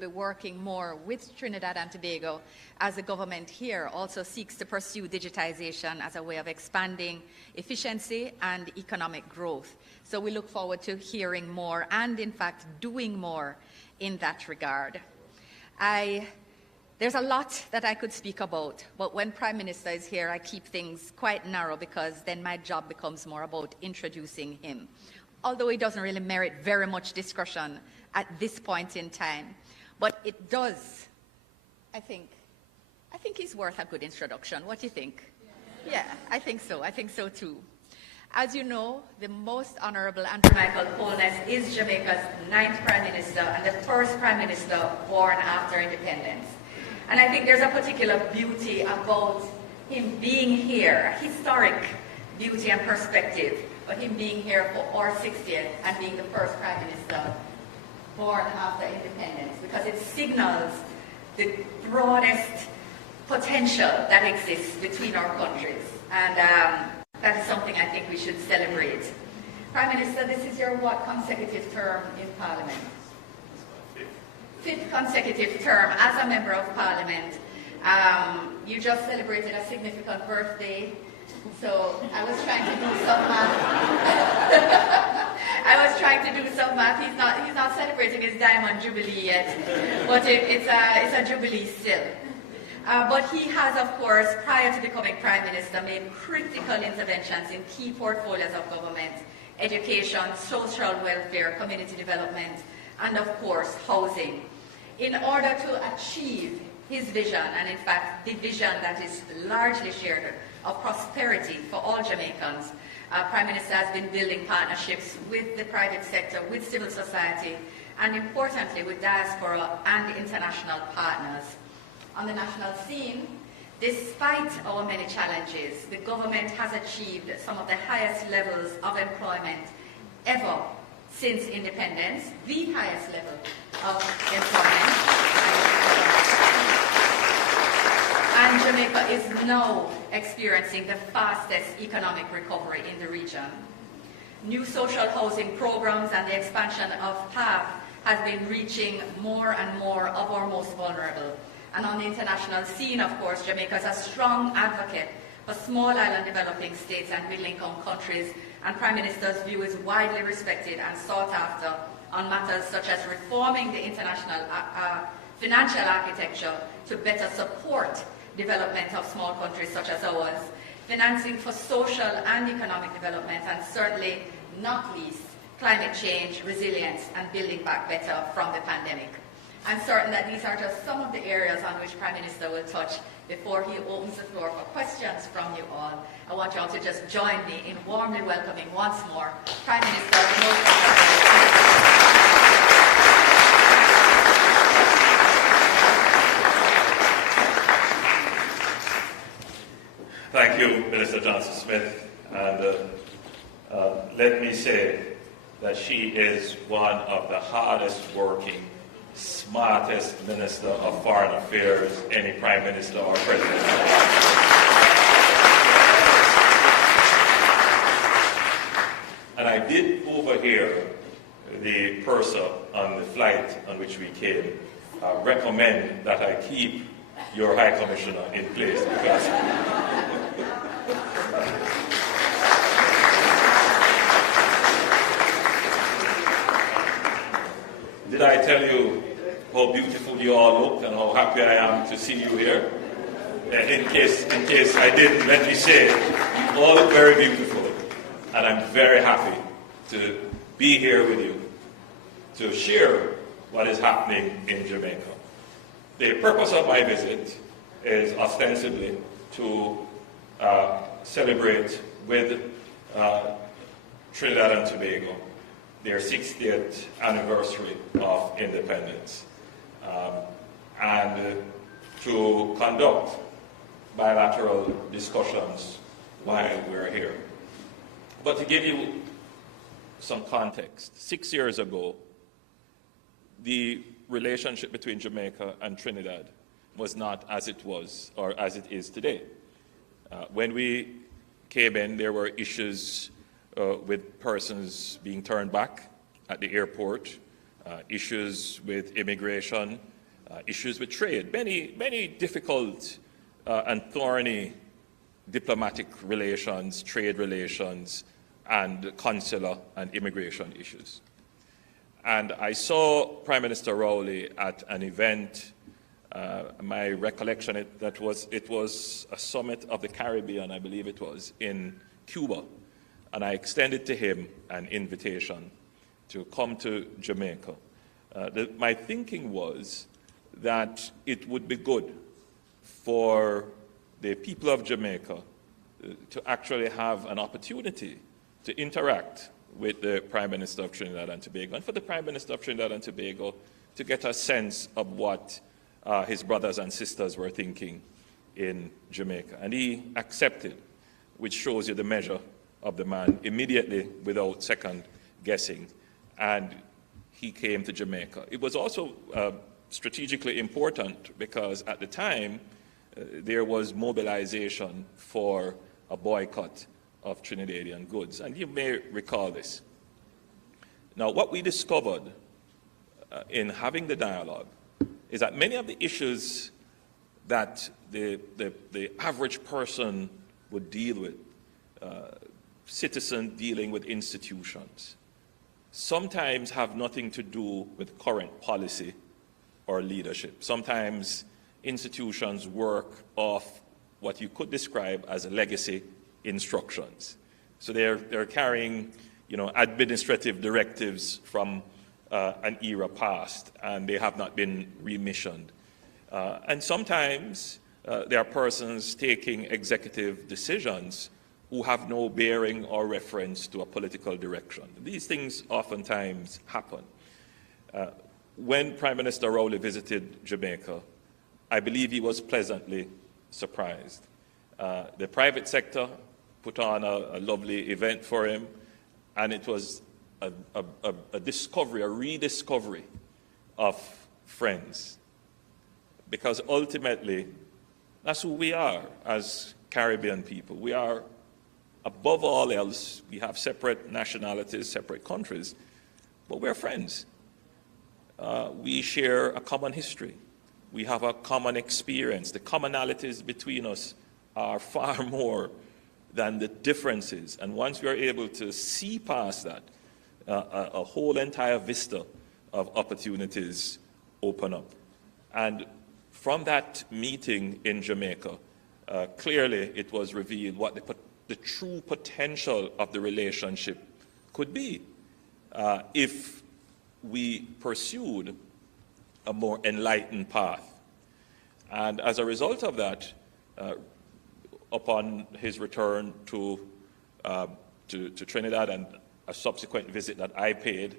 Be working more with Trinidad and Tobago as the government here also seeks to pursue digitization as a way of expanding efficiency and economic growth. So we look forward to hearing more and, in fact, doing more in that regard. There's a lot that I could speak about, but when Prime Minister is here, I keep things quite narrow because then my job becomes more about introducing him, although he doesn't really merit very much discussion at this point in time. But it does, I think he's worth a good introduction. What do you think? Yeah, I think so. I think so too. As you know, the Most Honorable Andrew Michael Holness is Jamaica's 9th Prime Minister and the first Prime Minister born after independence. And I think there's a particular beauty about him being here, historic beauty and perspective, but him being here for our 60th and being the first Prime Minister born after independence, because it signals the broadest potential that exists between our countries. And that is something I think we should celebrate. Prime Minister, this is your what consecutive term in Parliament? Fifth consecutive term as a Member of Parliament. You just celebrated a significant birthday, so I was trying to do some math. He's not celebrating his Diamond Jubilee yet, but it's a Jubilee still. But he has, of course, prior to becoming Prime Minister, made critical interventions in key portfolios of government: education, social welfare, community development, and of course, housing, in order to achieve his vision, and in fact, the vision that is largely shared of prosperity for all Jamaicans. Prime Minister has been building partnerships with the private sector, with civil society, and importantly with diaspora and international partners. On the national scene, despite our many challenges, the government has achieved some of the highest levels of employment ever since independence, the highest level of employment. And Jamaica is now experiencing the fastest economic recovery in the region. New social housing programs and the expansion of PAV has been reaching more and more of our most vulnerable. And on the international scene, of course, Jamaica is a strong advocate for small island developing states and middle-income countries, and Prime Minister's view is widely respected and sought after on matters such as reforming the international financial architecture to better support development of small countries such as ours, financing for social and economic development, and certainly not least climate change, resilience, and building back better from the pandemic. I'm certain that these are just some of the areas on which Prime Minister will touch before he opens the floor for questions from you all. I want you all to just join me in warmly welcoming once more Prime Minister of the Most Honourable. Thank you, Minister Johnson-Smith, and let me say that she is one of the hardest working, smartest Minister of Foreign Affairs any Prime Minister or President has. And I did overhear the purser on the flight on which we came recommend that I keep your High Commissioner in place because did I tell you how beautiful you all look and how happy I am to see you here? In case I didn't, let me say, you all look very beautiful, and I'm very happy to be here with you to share what is happening in Jamaica. The purpose of my visit is ostensibly to celebrate with Trinidad and Tobago their 60th anniversary of independence, and to conduct bilateral discussions while we're here. But to give you some context, 6 years ago, the relationship between Jamaica and Trinidad was not as it was or as it is today. When we came in, there were issues with persons being turned back at the airport issues with immigration, issues with trade, many difficult and thorny diplomatic relations, trade relations, and consular and immigration issues. And I saw Prime Minister Rowley at an event, my recollection, it was a summit of the Caribbean, I believe it was, in Cuba. And I extended to him an invitation to come to Jamaica. My thinking was that it would be good for the people of Jamaica to actually have an opportunity to interact with the Prime Minister of Trinidad and Tobago, and for the Prime Minister of Trinidad and Tobago to get a sense of what his brothers and sisters were thinking in Jamaica. And he accepted, which shows you the measure of the man, immediately without second guessing, and he came to Jamaica. It was also strategically important because at the time there was mobilization for a boycott of Trinidadian goods, and you may recall this. Now, what we discovered in having the dialogue is that many of the issues that the average person would deal with, citizen dealing with institutions, sometimes have nothing to do with current policy or leadership. Sometimes institutions work off what you could describe as legacy instructions. So they're carrying, administrative directives from an era past, and they have not been remissioned. And sometimes there are persons taking executive decisions who have no bearing or reference to a political direction. These things oftentimes happen. When Prime Minister Rowley visited Jamaica, I believe he was pleasantly surprised. The private sector put on a lovely event for him, and it was a discovery, a rediscovery of friends. Because ultimately, that's who we are as Caribbean people. We are, above all else, we have separate nationalities, separate countries, but we're friends. We share a common history. We have a common experience. The commonalities between us are far more than the differences. And once we are able to see past that, a whole entire vista of opportunities open up. And from that meeting in Jamaica, clearly it was revealed what the true potential of the relationship could be if we pursued a more enlightened path. And as a result of that, upon his return to Trinidad and a subsequent visit that I paid,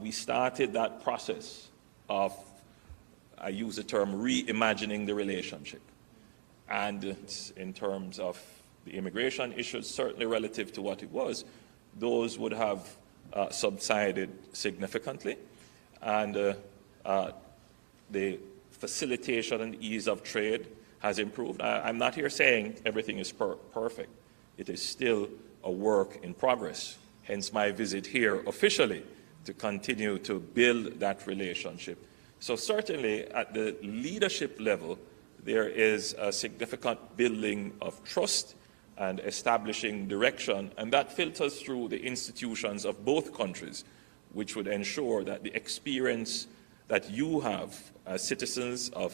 we started that process of, I use the term, reimagining the relationship. And in terms of the immigration issues, certainly relative to what it was, those would have subsided significantly. And the facilitation and ease of trade has improved. I'm not here saying everything is perfect. It is still a work in progress. Hence my visit here officially to continue to build that relationship. So certainly at the leadership level, there is a significant building of trust and establishing direction, and that filters through the institutions of both countries, which would ensure that the experience that you have as citizens of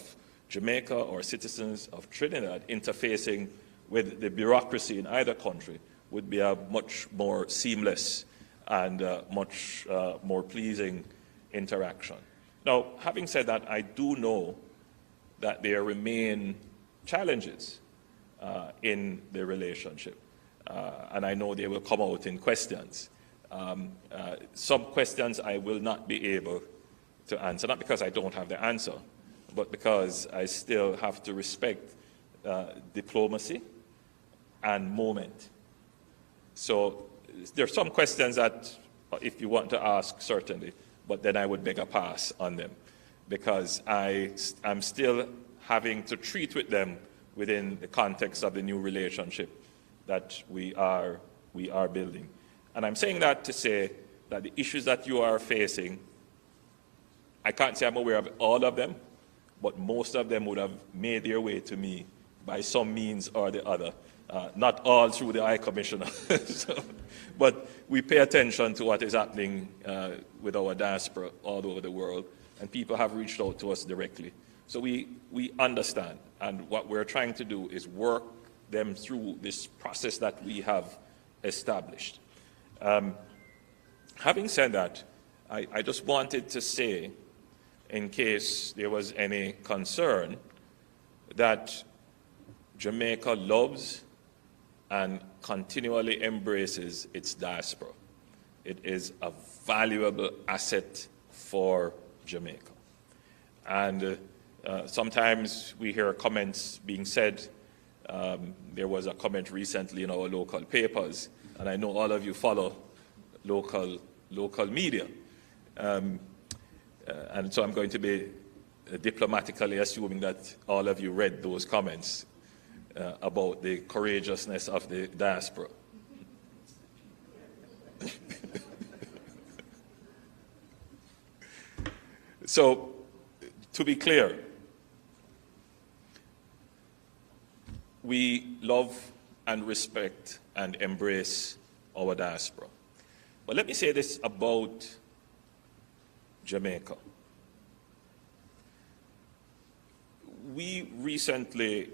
Jamaica or citizens of Trinidad interfacing with the bureaucracy in either country would be a much more seamless and much more pleasing interaction. Now, having said that, I do know that there remain challenges in the relationship, and I know they will come out in questions. Some questions I will not be able to answer, not because I don't have the answer, but because I still have to respect diplomacy and moment. So there are some questions that, if you want to ask, certainly, but then I would beg a pass on them, because I'm still having to treat with them within the context of the new relationship that we are building. And I'm saying that to say that the issues that you are facing I can't say I'm aware of all of them, but most of them would have made their way to me by some means or the other. Not all through the High Commissioner. But we pay attention to what is happening with our diaspora all over the world, and people have reached out to us directly. So we understand, and what we're trying to do is work them through this process that we have established. Having said that, I just wanted to say, in case there was any concern, that Jamaica loves and continually embraces its diaspora. It is a valuable asset for Jamaica. And sometimes we hear comments being said. There was a comment recently in our local papers, and I know all of you follow local media. And so I'm going to be diplomatically assuming that all of you read those comments about the courageousness of the diaspora. So, to be clear, we love and respect and embrace our diaspora. But let me say this about Jamaica. We recently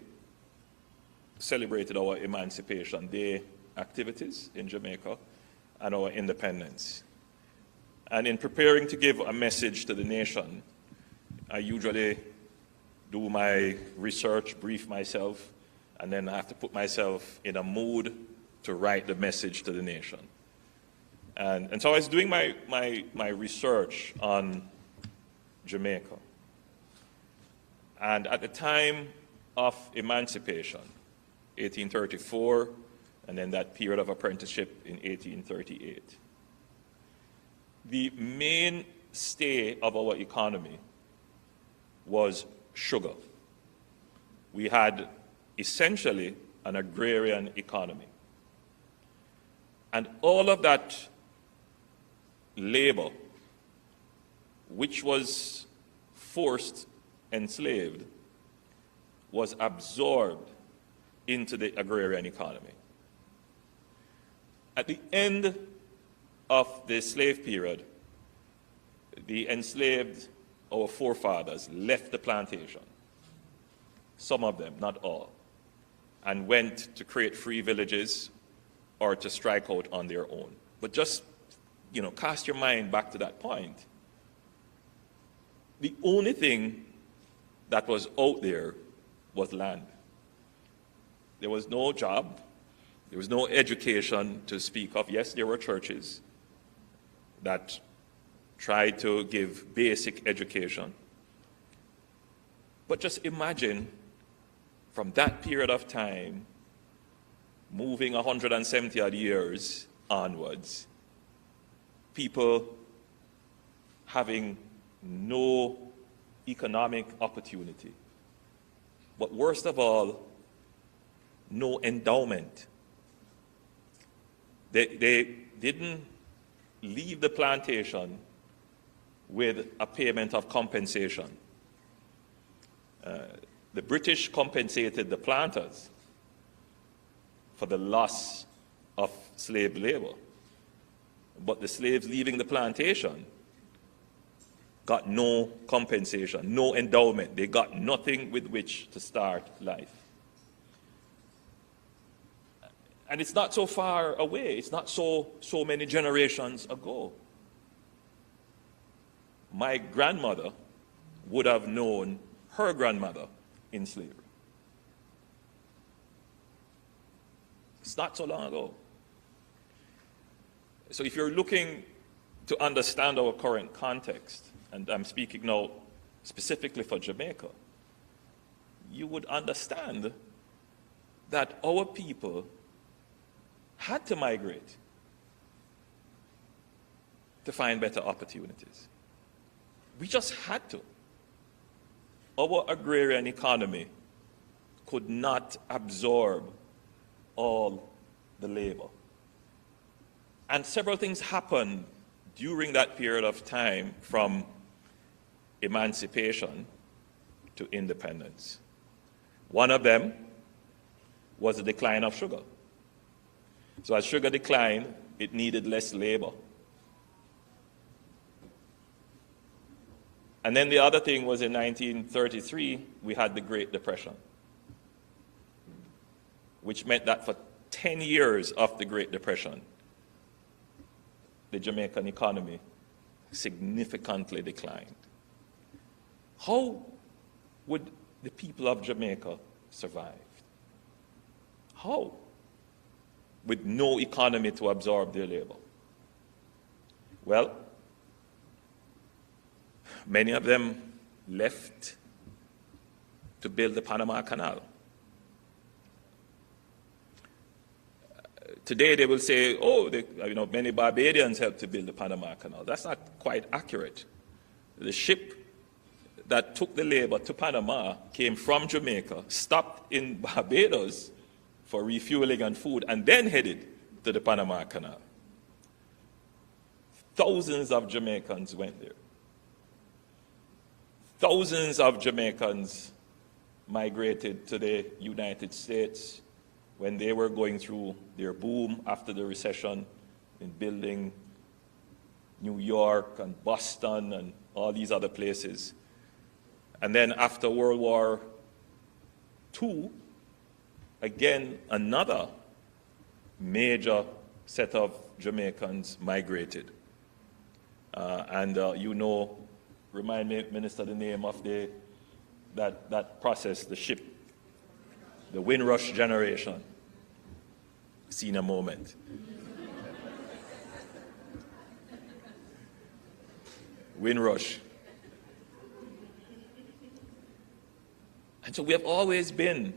celebrated our Emancipation Day activities in Jamaica and our independence. And in preparing to give a message to the nation, I usually do my research, brief myself, and then I have to put myself in a mood to write the message to the nation. And so I was doing my research on Jamaica. And at the time of emancipation, 1834, and then that period of apprenticeship in 1838, the mainstay of our economy was sugar. We had essentially an agrarian economy. And all of that labor, which was forced enslaved, was absorbed into the agrarian economy. At the end of the slave period, the enslaved, our forefathers, left the plantation. Some of them, not all, and went to create free villages or to strike out on their own. But just, cast your mind back to that point. The only thing that was out there was land. There was no job. There was no education to speak of. Yes, there were churches that tried to give basic education. But just imagine, from that period of time, moving 170 odd years onwards, people having no economic opportunity. But worst of all, no endowment. They didn't leave the plantation with a payment of compensation. The British compensated the planters for the loss of slave labor. But the slaves leaving the plantation got no compensation, no endowment. They got nothing with which to start life. And it's not so far away. It's not so many generations ago. My grandmother would have known her grandmother in slavery. It's not so long ago. So if you're looking to understand our current context, and I'm speaking now specifically for Jamaica, you would understand that our people had to migrate to find better opportunities. We just had to. Our agrarian economy could not absorb all the labor. And several things happened during that period of time, from emancipation to independence. One of them was the decline of sugar. So as sugar declined, it needed less labor. And then the other thing was in 1933, we had the Great Depression, which meant that for 10 years of the Great Depression, the Jamaican economy significantly declined. How would the people of Jamaica survive? How? With no economy to absorb their labor. Well, many of them left to build the Panama Canal. Today they will say, oh, many Barbadians helped to build the Panama Canal. That's not quite accurate. The ship that took the labor to Panama came from Jamaica, stopped in Barbados for refueling and food, and then headed to the Panama Canal. Thousands of Jamaicans went there. Thousands of Jamaicans migrated to the United States when they were going through their boom after the recession in building New York and Boston and all these other places. And then after World War II, again, another major set of Jamaicans migrated. Remind me, Minister, the name of that process, the ship, the Windrush generation. Seen a moment. Windrush. And so we have always been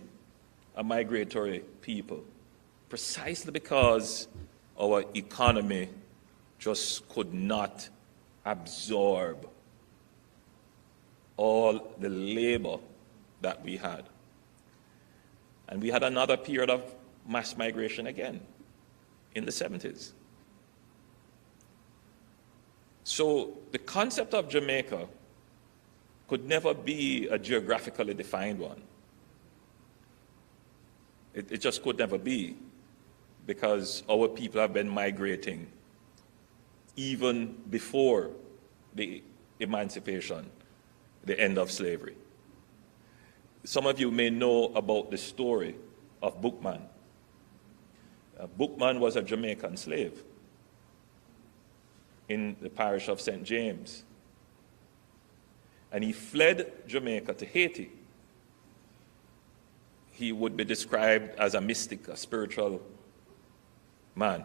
a migratory people, precisely because our economy just could not absorb all the labor that we had. And we had another period of mass migration again in the 70s. So the concept of Jamaica could never be a geographically defined one. It just could never be, because our people have been migrating even before the emancipation, the end of slavery. Some of you may know about the story of Bookman. Bookman was a Jamaican slave in the parish of St. James. And he fled Jamaica to Haiti. He would be described as a mystic, a spiritual man.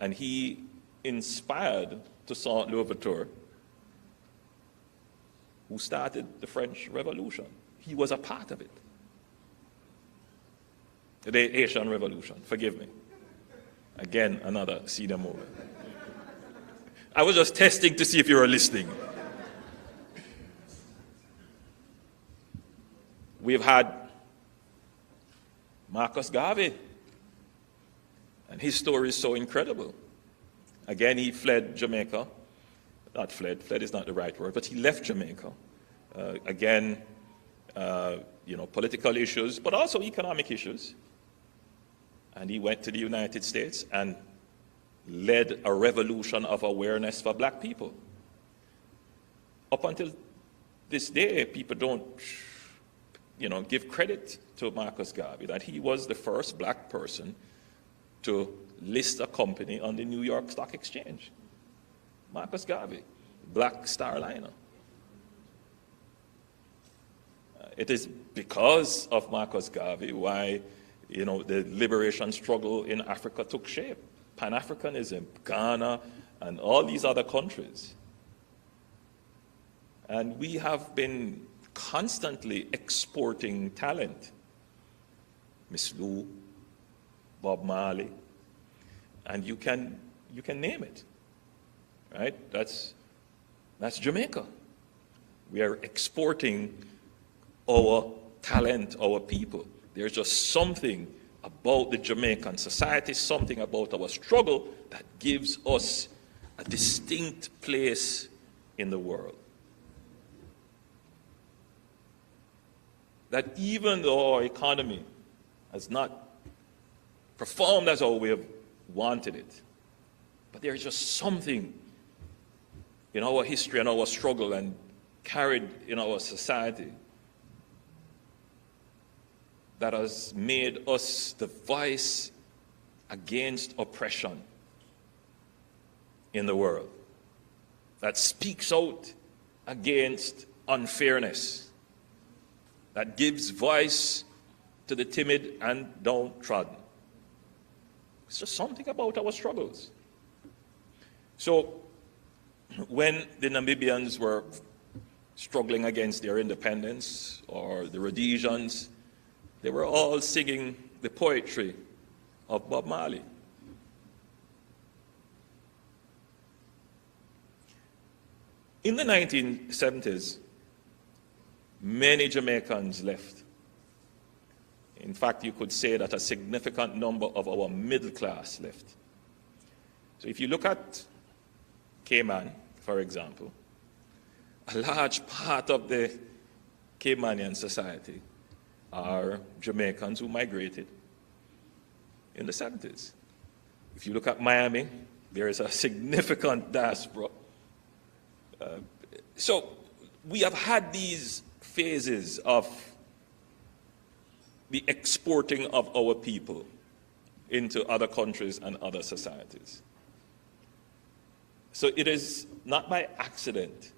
And he inspired Toussaint Louverture, who started the French Revolution. He was a part of it. The Haitian Revolution, forgive me. Again, another senior moment. I was just testing to see if you were listening. We've had Marcus Garvey, and his story is so incredible. Again, he fled Jamaica. Not fled is not the right word, but he left Jamaica. Political issues, but also economic issues. And he went to the United States and led a revolution of awareness for black people. Up until this day, people don't, give credit to Marcus Garvey, that he was the first black person to list a company on the New York Stock Exchange. Marcus Garvey, Black Starliner. It is because of Marcus Garvey why, the liberation struggle in Africa took shape. Pan-Africanism, Ghana, and all these other countries. And we have been constantly exporting talent. Miss Lou, Bob Marley, and you can name it, right? That's Jamaica. We are exporting our talent, our people. There's just something about the Jamaican society, something about our struggle that gives us a distinct place in the world. that even though our economy has not performed as how we have wanted it, but there is just something in our history and our struggle and carried in our society that has made us the voice against oppression in the world, that speaks out against unfairness, that gives voice to the timid and downtrodden. It's just something about our struggles. So when the Namibians were struggling against their independence, or the Rhodesians, they were all singing the poetry of Bob Marley. In the 1970s, many Jamaicans left. In fact, you could say that a significant number of our middle class left. So if you look at Cayman, for example, a large part of the Caymanian society are Jamaicans who migrated in the 70s. If you look at Miami, there is a significant diaspora. So we have had these phases of the exporting of our people into other countries and other societies. So it is not by accident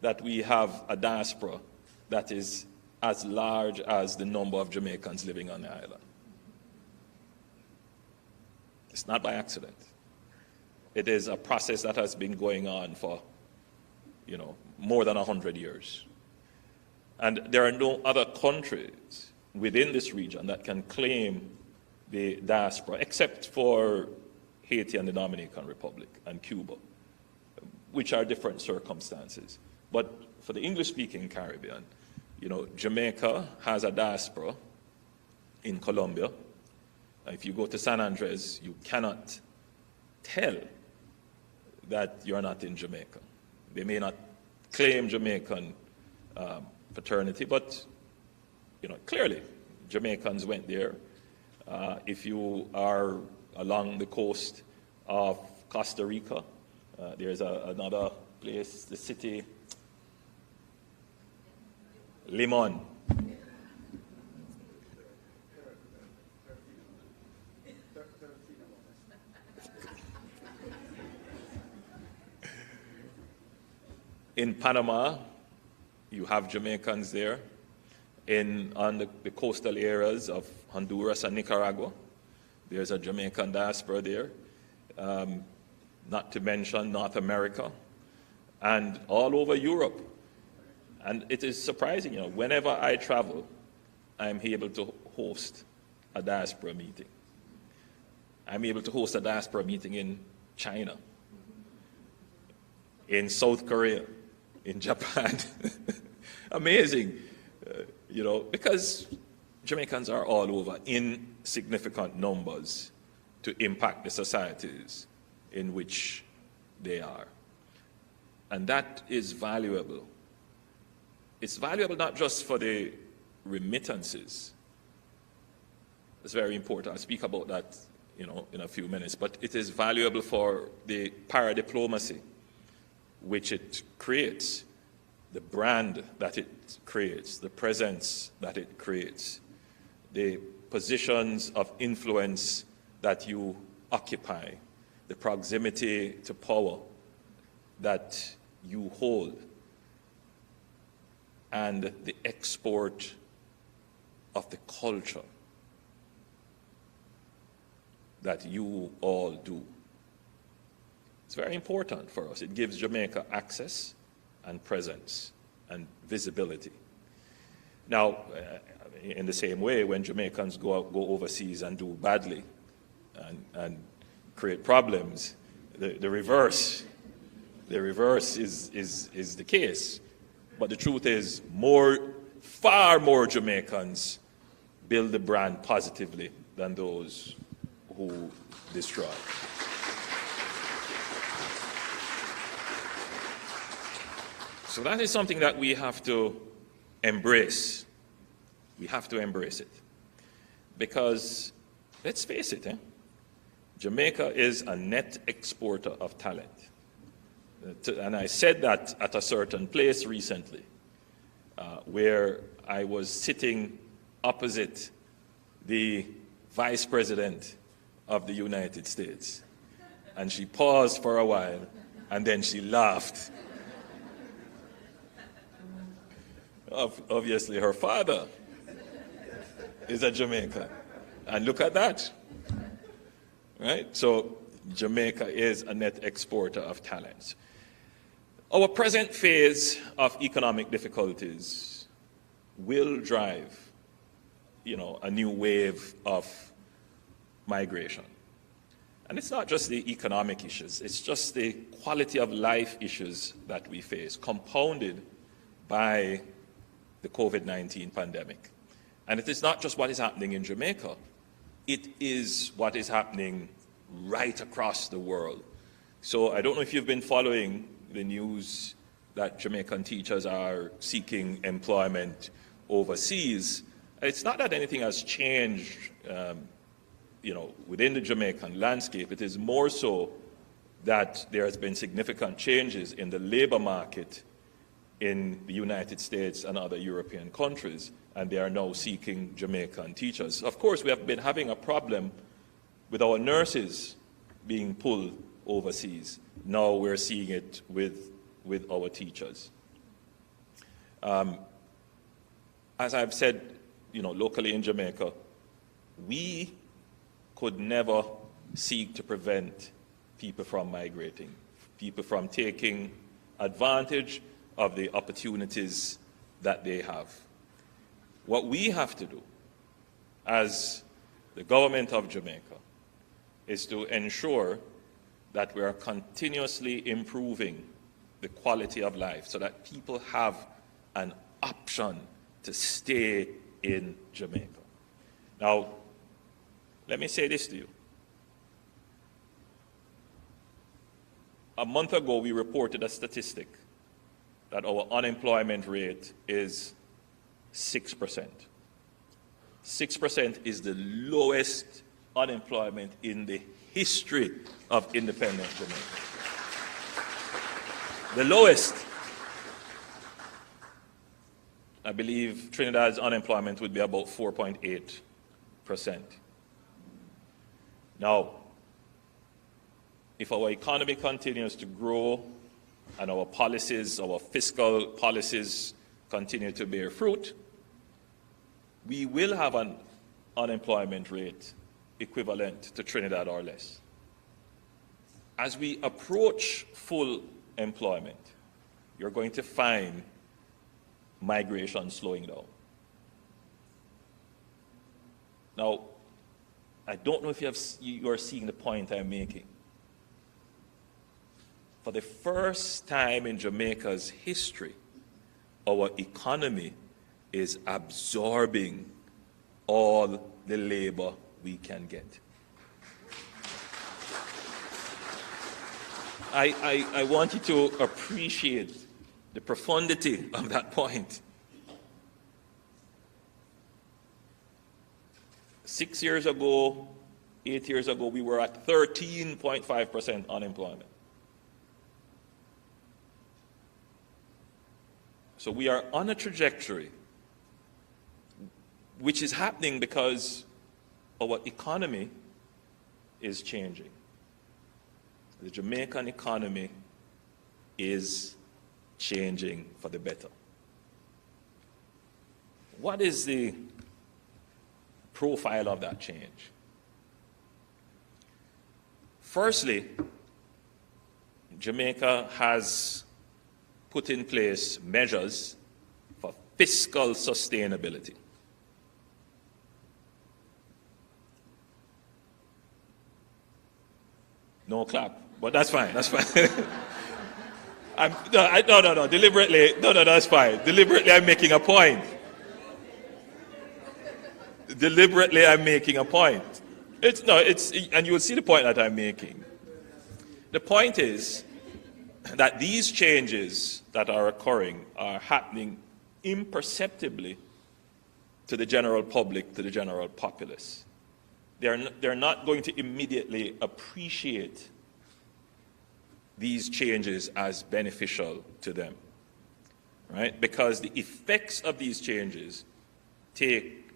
that we have a diaspora that is as large as the number of Jamaicans living on the island. It's not by accident. It is a process that has been going on for, more than 100 years. And there are no other countries within this region that can claim the diaspora, except for Haiti and the Dominican Republic and Cuba, which are different circumstances. But for the English-speaking Caribbean, Jamaica has a diaspora in Colombia. If you go to San Andres, you cannot tell that you're not in Jamaica. They may not claim Jamaican paternity, but clearly Jamaicans went there. If you are along the coast of Costa Rica, there's another place, the city, Limon. In Panama, you have Jamaicans there. On the coastal areas of Honduras and Nicaragua, there's a Jamaican diaspora there. Not to mention North America and all over Europe. And it is surprising, whenever I travel, I'm able to host a diaspora meeting. I'm able to host a diaspora meeting in China, in South Korea, in Japan. Amazing, because Jamaicans are all over in significant numbers to impact the societies in which they are. And that is valuable. It's valuable not just for the remittances. It's very important. I'll speak about that, in a few minutes. But it is valuable for the paradiplomacy, which it creates, the brand that it creates, the presence that it creates, the positions of influence that you occupy, the proximity to power that you hold, and the export of the culture that you all do. It's very important for us. It gives Jamaica access and presence and visibility. Now, in the same way, when Jamaicans go overseas and do badly and create problems, the reverse is the case. But the truth is, far more Jamaicans build the brand positively than those who destroy. So that is something that we have to embrace. We have to embrace it. Because, let's face it, Jamaica is a net exporter of talent. And I said that at a certain place recently, where I was sitting opposite the Vice President of the United States. And she paused for a while, and then she laughed. Obviously, her father is a Jamaican. And look at that. Right? So Jamaica is a net exporter of talents. Our present phase of economic difficulties will drive, a new wave of migration. And it's not just the economic issues, it's just the quality of life issues that we face, compounded by the COVID-19 pandemic. And it is not just what is happening in Jamaica, it is what is happening right across the world. So I don't know if you've been following the news that Jamaican teachers are seeking employment overseas. It's not that anything has changed, within the Jamaican landscape. It is more so that there has been significant changes in the labor market in the United States and other European countries, and they are now seeking Jamaican teachers. Of course, we have been having a problem with our nurses being pulled overseas. Now we're seeing it with our teachers. As I've said, locally in Jamaica, we could never seek to prevent people from migrating, people from taking advantage of the opportunities that they have. What we have to do as the government of Jamaica is to ensure that we are continuously improving the quality of life so that people have an option to stay in Jamaica. Now, let me say this to you. A month ago, we reported a statistic that our unemployment rate is 6%. 6% is the lowest unemployment in the history of independent Jamaica. The lowest. I believe Trinidad's unemployment would be about 4.8%. Now, if our economy continues to grow and our policies, our fiscal policies continue to bear fruit, we will have an unemployment rate equivalent to Trinidad or less. As we approach full employment, you're going to find migration slowing down. Now, I don't know if you are seeing the point I'm making. For the first time in Jamaica's history, our economy is absorbing all the labor we can get. I want you to appreciate the profundity of that point. 6 years ago, 8 years ago, we were at 13.5% unemployment. So we are on a trajectory which is happening because our economy is changing. The Jamaican economy is changing for the better. What is the profile of that change? Firstly, Jamaica has put in place measures for fiscal sustainability. No clap, but that's fine, that's fine. No, deliberately, no, that's fine. Deliberately, I'm making a point. Deliberately, I'm making a point. And you will see the point that I'm making. The point is that these changes that are occurring are happening imperceptibly to the general public, to the general populace. They're not going to immediately appreciate these changes as beneficial to them, right? Because the effects of these changes take,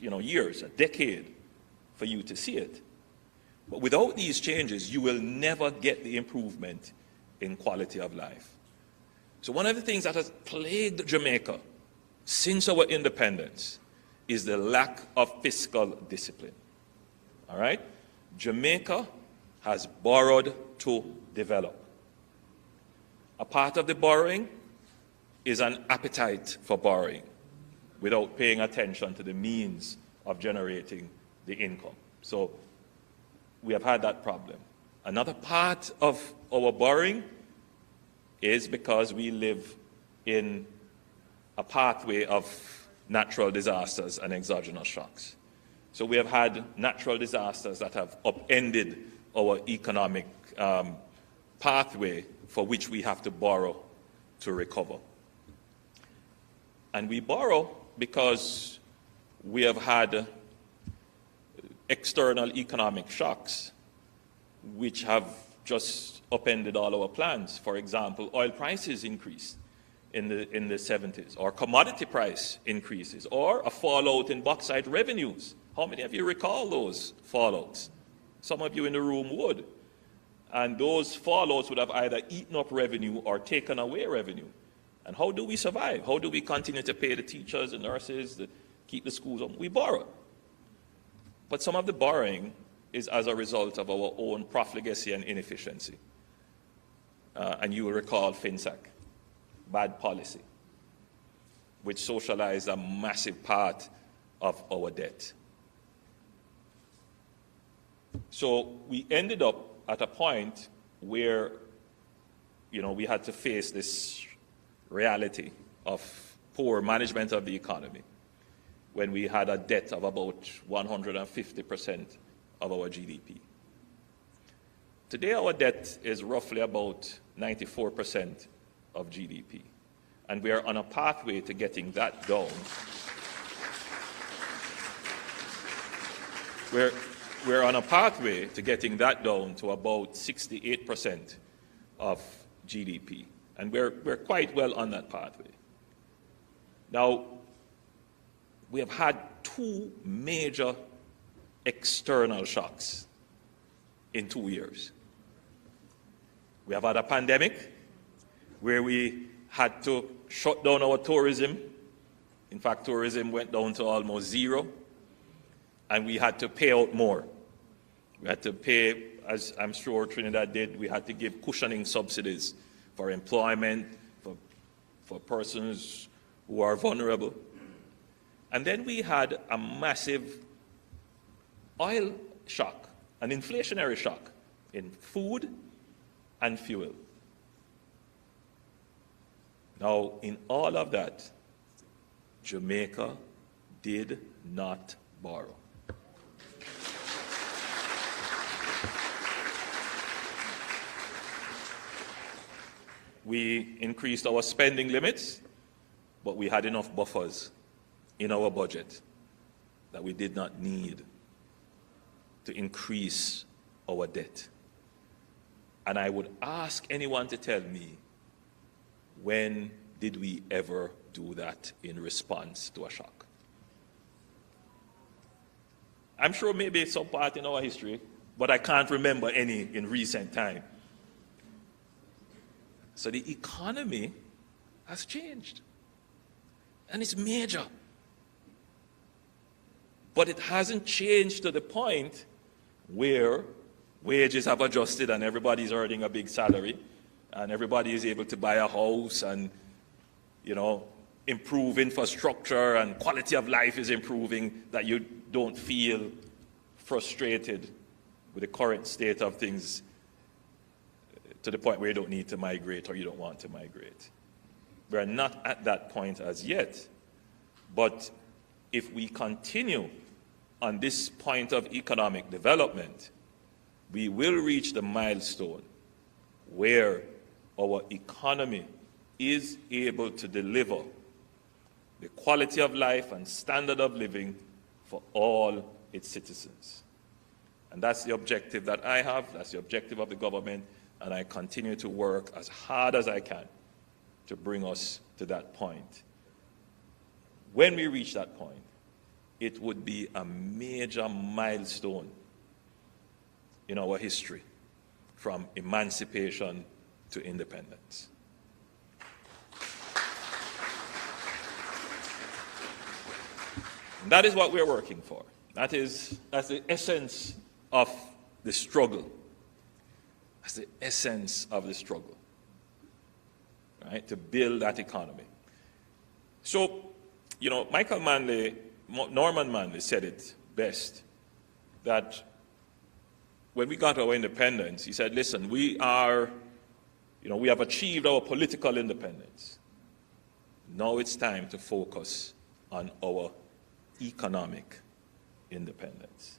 years, a decade for you to see it. But without these changes, you will never get the improvement in quality of life. So one of the things that has plagued Jamaica since our independence is the lack of fiscal discipline. All right? Jamaica has borrowed to develop. A part of the borrowing is an appetite for borrowing without paying attention to the means of generating the income. So we have had that problem. Another part of our borrowing is because we live in a pathway of natural disasters and exogenous shocks. So we have had natural disasters that have upended our economic pathway for which we have to borrow to recover. And we borrow because we have had external economic shocks which have just upended all our plans. For example, oil prices increased in the 70s, or commodity price increases, or a fallout in bauxite revenues. How many of you recall those fallouts? Some of you in the room would. And those fallouts would have either eaten up revenue or taken away revenue. And how do we survive? How do we continue to pay the teachers, the nurses, keep the schools open? We borrow. But some of the borrowing is as a result of our own profligacy and inefficiency. And you will recall FinSac, bad policy, which socialized a massive part of our debt. So we ended up at a point where, we had to face this reality of poor management of the economy when we had a debt of about 150% of our GDP. Today, our debt is roughly about 94% of GDP, and we are on a pathway to getting that down. We're on a pathway to getting that down to about 68% of GDP, and we're quite well on that pathway. Now, we have had two major external shocks in 2 years. We have had a pandemic where we had to shut down our tourism. In fact, tourism went down to almost zero, and we had to pay out more. We had to pay, as I'm sure Trinidad did, we had to give cushioning subsidies for employment, for persons who are vulnerable. And then we had a massive oil shock, an inflationary shock in food and fuel. Now, in all of that, Jamaica did not borrow. We increased our spending limits, but we had enough buffers in our budget that we did not need to increase our debt. And I would ask anyone to tell me, when did we ever do that in response to a shock? I'm sure maybe some part in our history, but I can't remember any in recent time. So the economy has changed, and it's major. But it hasn't changed to the point where wages have adjusted and everybody's earning a big salary and everybody is able to buy a house and, improve infrastructure and quality of life is improving, that you don't feel frustrated with the current state of things to the point where you don't need to migrate or you don't want to migrate. We're not at that point as yet, but if we continue on this point of economic development, we will reach the milestone where our economy is able to deliver the quality of life and standard of living for all its citizens. And that's the objective that I have, that's the objective of the government, and I continue to work as hard as I can to bring us to that point. When we reach that point, it would be a major milestone in our history, from emancipation to independence. And that is what we're working for. That's the essence of the struggle. That's the essence of the struggle, right? To build that economy. So, Norman Manley said it best, that when we got our independence, he said, listen, we have achieved our political independence. Now it's time to focus on our economic independence.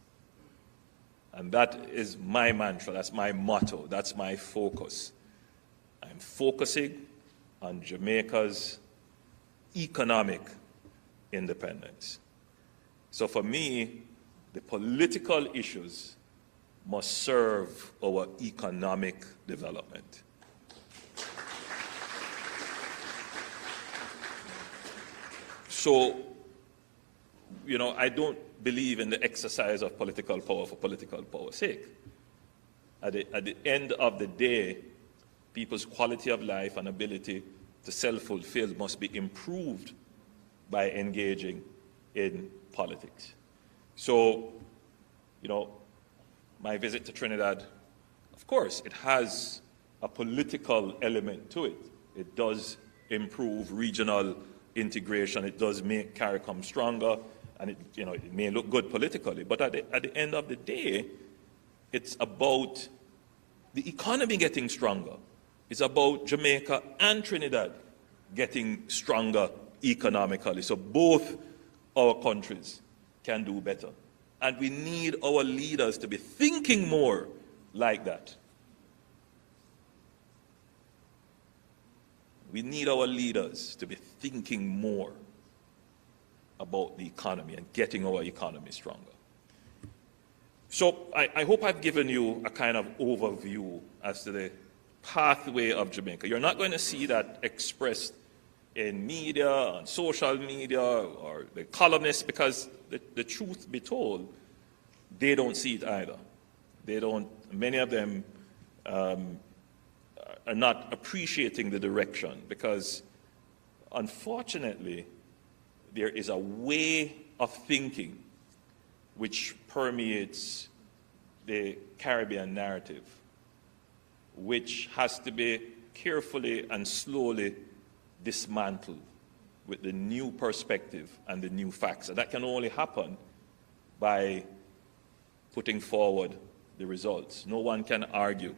And that is my mantra, that's my motto, that's my focus. I'm focusing on Jamaica's economic independence. So for me, the political issues must serve our economic development. So, I don't believe in the exercise of political power for political power's sake. At the end of the day, people's quality of life and ability to self-fulfill must be improved by engaging in politics. So, my visit to Trinidad, of course, it has a political element to it. It does improve regional integration. It does make CARICOM stronger, and it may look good politically. But at the end of the day, it's about the economy getting stronger. It's about Jamaica and Trinidad getting stronger economically. So both our countries can do better. And we need our leaders to be thinking more like that. We need our leaders to be thinking more about the economy and getting our economy stronger. So I hope I've given you a kind of overview as to the pathway of Jamaica. You're not going to see that expressed in media, on social media, or the columnists, because the truth be told, they don't see it either. Many of them are not appreciating the direction, because unfortunately, there is a way of thinking which permeates the Caribbean narrative, which has to be carefully and slowly dismantled with the new perspective and the new facts. And that can only happen by putting forward the results. No one can argue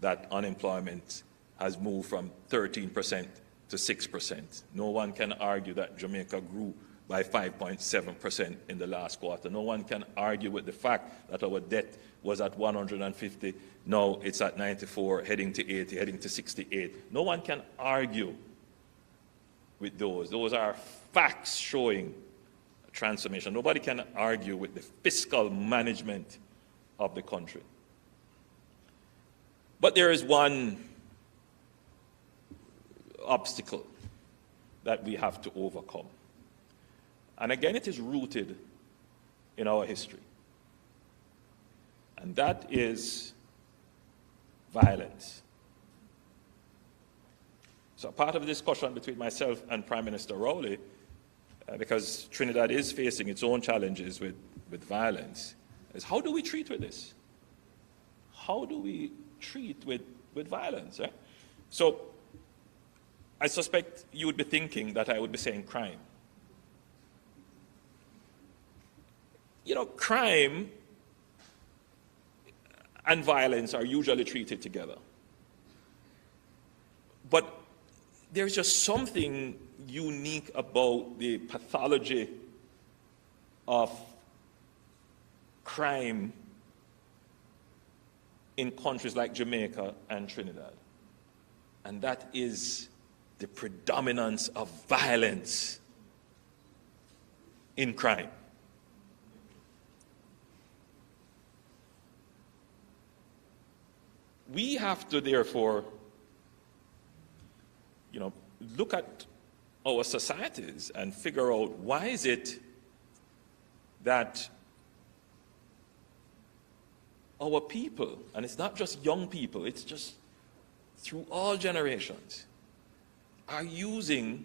that unemployment has moved from 13% to 6%. No one can argue that Jamaica grew by 5.7% in the last quarter. No one can argue with the fact that our debt was at 150, now it's at 94, heading to 80, heading to 68. No one can argue with those. Those are facts showing a transformation. Nobody can argue with the fiscal management of the country. But there is one obstacle that we have to overcome. And again, it is rooted in our history. And that is violence. So part of the discussion between myself and Prime Minister Rowley, because Trinidad is facing its own challenges with violence, is how do we treat with this? How do we treat with violence? Eh? So I suspect you would be thinking that I would be saying crime. Crime and violence are usually treated together. But there's just something unique about the pathology of crime in countries like Jamaica and Trinidad. And that is the predominance of violence in crime. We have to therefore, look at our societies and figure out why is it that our people, and it's not just young people, it's just through all generations, are using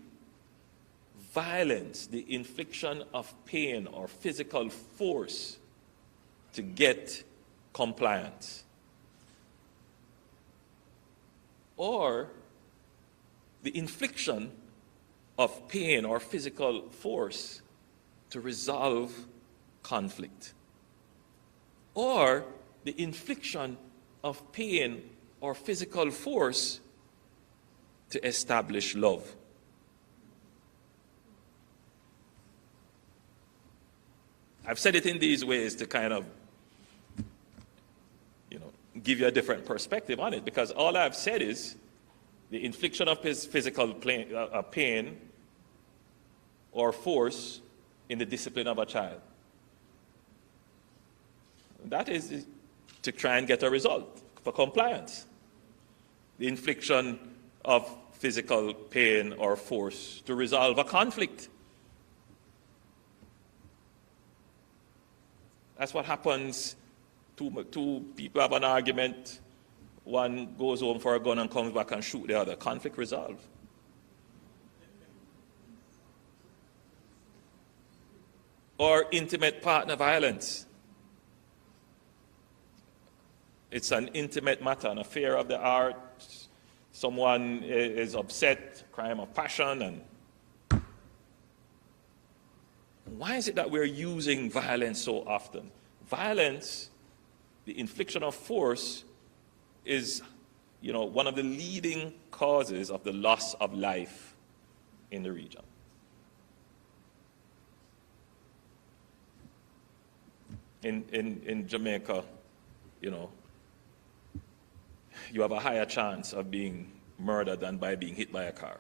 violence, the infliction of pain or physical force, to get compliance. Or the infliction of pain or physical force to resolve conflict. Or the infliction of pain or physical force to establish love. I've said it in these ways to kind of, give you a different perspective on it, because all I've said is the infliction of his physical pain or force in the discipline of a child. That is to try and get a result for compliance. The infliction of physical pain or force to resolve a conflict. That's what happens. Two people have an argument. One goes home for a gun and comes back and shoots the other. Conflict resolved. Or intimate partner violence. It's an intimate matter, an affair of the heart. Someone is upset, crime of passion. And why is it that we're using violence so often? Violence, the infliction of force, is, one of the leading causes of the loss of life in the region. In Jamaica, you have a higher chance of being murdered than by being hit by a car.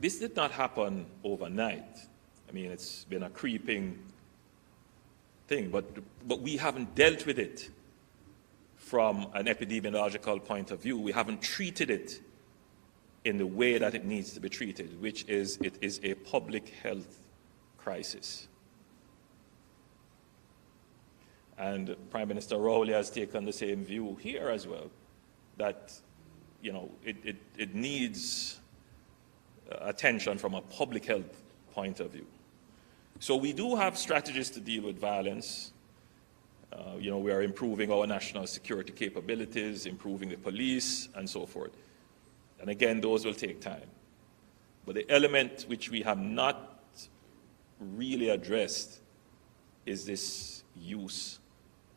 This did not happen overnight. I mean, it's been a creeping thing, but we haven't dealt with it from an epidemiological point of view. We haven't treated it in the way that it needs to be treated, which is it is a public health crisis. And Prime Minister Rowley has taken the same view here as well, that it needs attention from a public health point of view. So we do have strategies to deal with violence. We are improving our national security capabilities, improving the police, and so forth. And again, those will take time. But the element which we have not really addressed is this use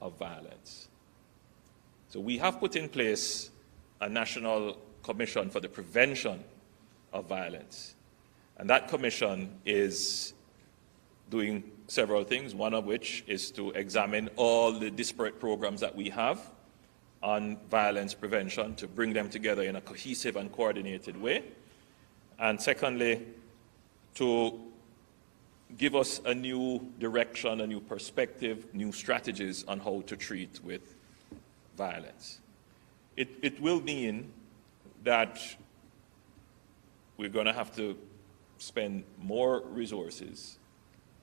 of violence. So we have put in place a National Commission for the Prevention of Violence. And that commission is doing several things, one of which is to examine all the disparate programs that we have on violence prevention, to bring them together in a cohesive and coordinated way. And secondly, to give us a new direction, a new perspective, new strategies on how to treat with violence. It will mean that we're going to have to spend more resources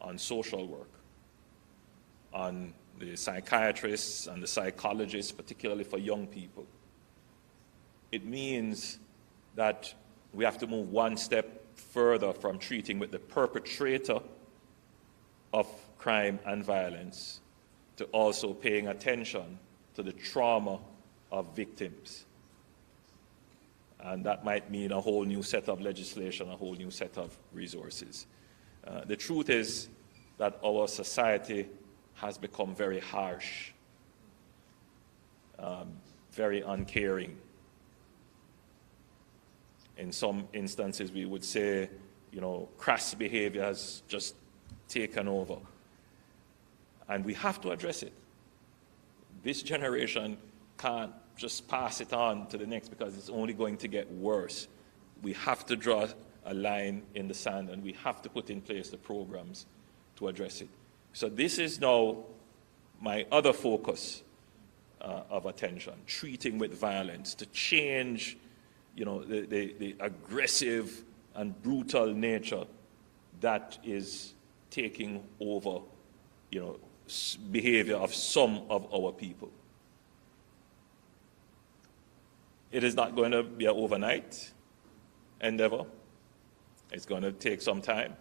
on social work, on the psychiatrists and the psychologists, particularly for young people. It means that we have to move one step further from treating with the perpetrator of crime and violence to also paying attention to the trauma of victims. And that might mean a whole new set of legislation, a whole new set of resources. The truth is that our society has become very harsh, very uncaring. In some instances, we would say, crass behavior has just taken over. And we have to address it. this generation can't just pass it on to the next because it's only going to get worse. We have to draw a line in the sand, and we have to put in place the programs to address it. So this is now my other focus of attention, treating with violence, to change, the aggressive and brutal nature that is taking over, behavior of some of our people. It is not going to be an overnight endeavor. It's going to take some time,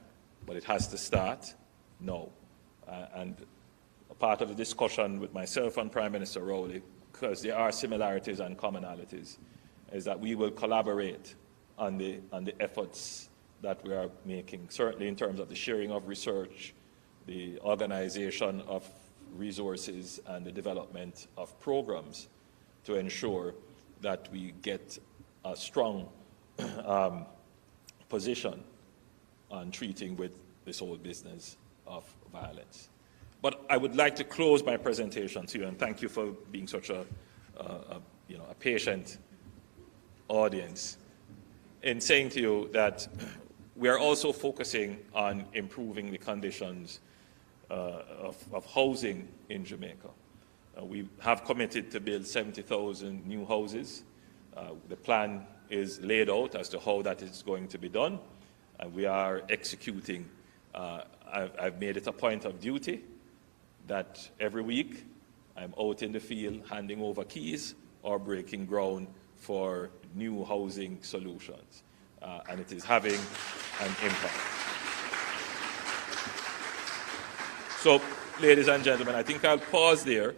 but it has to start now. And a part of the discussion with myself and Prime Minister Rowley, because there are similarities and commonalities, is that we will collaborate on the efforts that we are making, certainly in terms of the sharing of research, the organization of resources, and the development of programs to ensure that we get a strong position on treating with this whole business of violence. But I would like to close my presentation to you, and thank you for being such a patient audience, in saying to you that we are also focusing on improving the conditions of housing in Jamaica. We have committed to build 70,000 new houses. The plan is laid out as to how that is going to be done, and we are executing. I've made it a point of duty that every week I'm out in the field handing over keys or breaking ground for new housing solutions, and it is having an impact. So, ladies and gentlemen, I think I'll pause there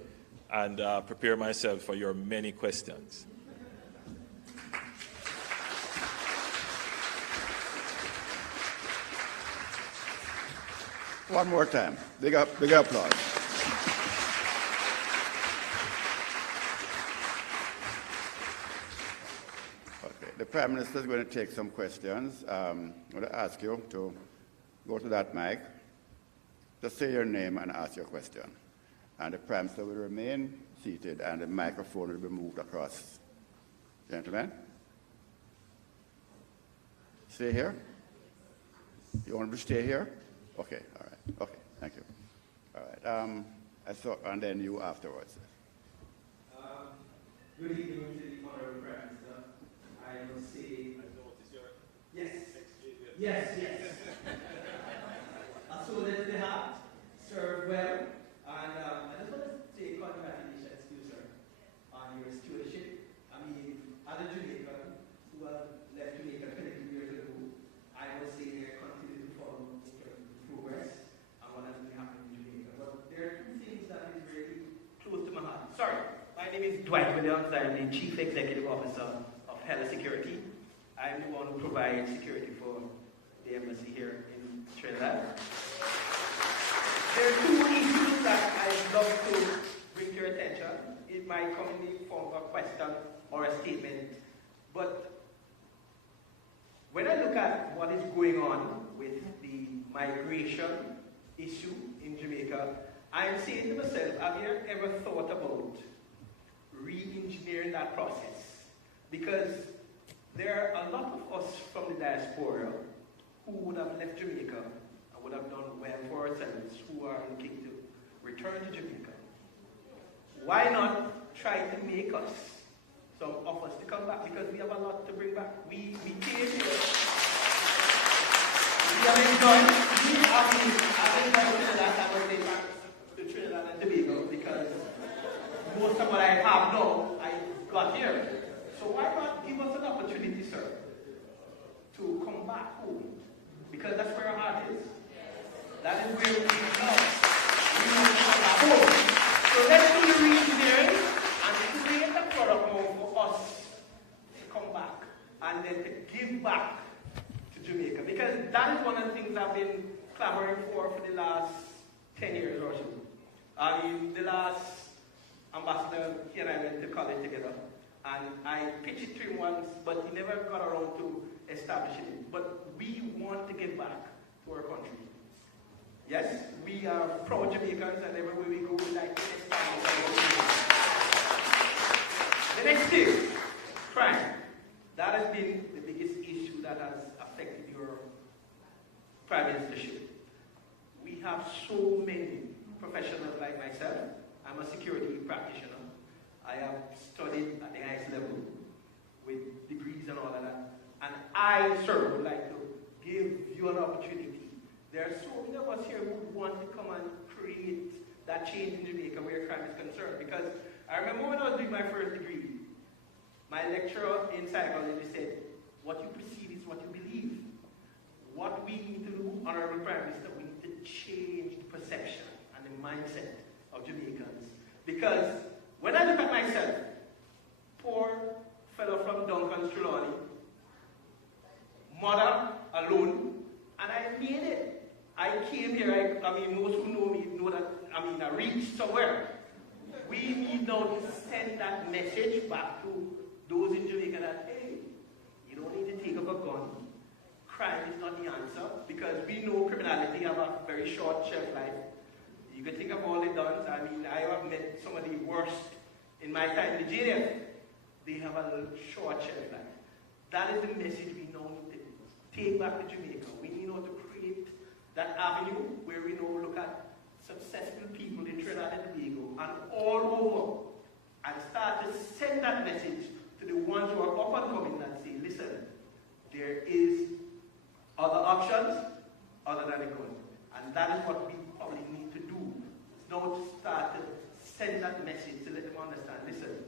and prepare myself for your many questions. One more time. Big applause. Okay, the Prime Minister is going to take some questions. I'm going to ask you to go to that mic, just say your name and ask your question. And the Prime Minister will remain seated and the microphone will be moved across. Gentlemen? Stay here? You want to stay here? Okay, all right. Okay, thank you. All right. And then you afterwards. Good evening to the Honorable Prime Minister. I will say... Yes. So that they have served well, and I just want to say congratulations to you, sir, on your stewardship. I mean, as a Jamaican who has left Jamaica 22 years ago, I will say they continue to follow progress and what has been happening in Jamaica. But there are two things that is really close to my heart. Sorry, my name is Dwight Williams. I'm the Chief Executive Officer of Hella Security. I'm the one who provides security for the embassy here in Trinidad. There are two issues that I'd love to bring to your attention. It might come in the form of a question or a statement, but when I look at what is going on with the migration issue in Jamaica, I'm saying to myself, have you ever thought about re-engineering that process? Because there are a lot of us from the diaspora who would have left Jamaica and would have done well for ourselves, who are looking to return to Jamaica. Why not try to make us, some of us, to come back? Because we have a lot to bring back. We came here. We have enjoyed Trinidad. I will say back to Trinidad and Tobago because most of what I have now, I got here. So why not give us an opportunity, sir, to come back home? Because that's where our heart is. That is where we belong. We want to come back home. So let's do the re-engineering and create a protocol for us to come back and then to give back to Jamaica. Because that is one of the things I've been clamoring for the last 10 years or so. The last ambassador, he and I went to college together. And I pitched it to him once, but he never got around to establishing it. But we want to give back to our country. Yes, we are proud Jamaicans, and everywhere we go, we like to expand. The next thing, crime. That has been the biggest issue that has affected your Prime Ministership. We have so many professionals like myself. I'm a security practitioner. I have studied at the highest level with degrees and all of that. And I, sir, would like to give you an opportunity. There are so many of us here who want to come and create that change in Jamaica where crime is concerned. Because I remember when I was doing my first degree, my lecturer in psychology said, what you perceive is what you believe. What we need to do, Honorable Prime Minister, we need to change the perception and the mindset of Jamaicans. Because when I look at myself, poor fellow from Duncan's Trelawney, mother alone, and I made it. I came here, I mean, those who know me know that, I reached somewhere. We need now to send that message back to those in Jamaica that, hey, you don't need to take up a gun. Crime is not the answer, because we know criminality have a very short shelf life. You can think of all the dons. I mean, I have met some of the worst in my time in the JDF. They have a short shelf life. That is the message we now need to take back to Jamaica. We need now to create that avenue where we now look at successful people in Trinidad and Tobago and all over, and start to send that message to the ones who are up and coming and say, listen, there is other options other than a gun. And that is what we probably need to do. Now to start to send that message to let them understand, listen,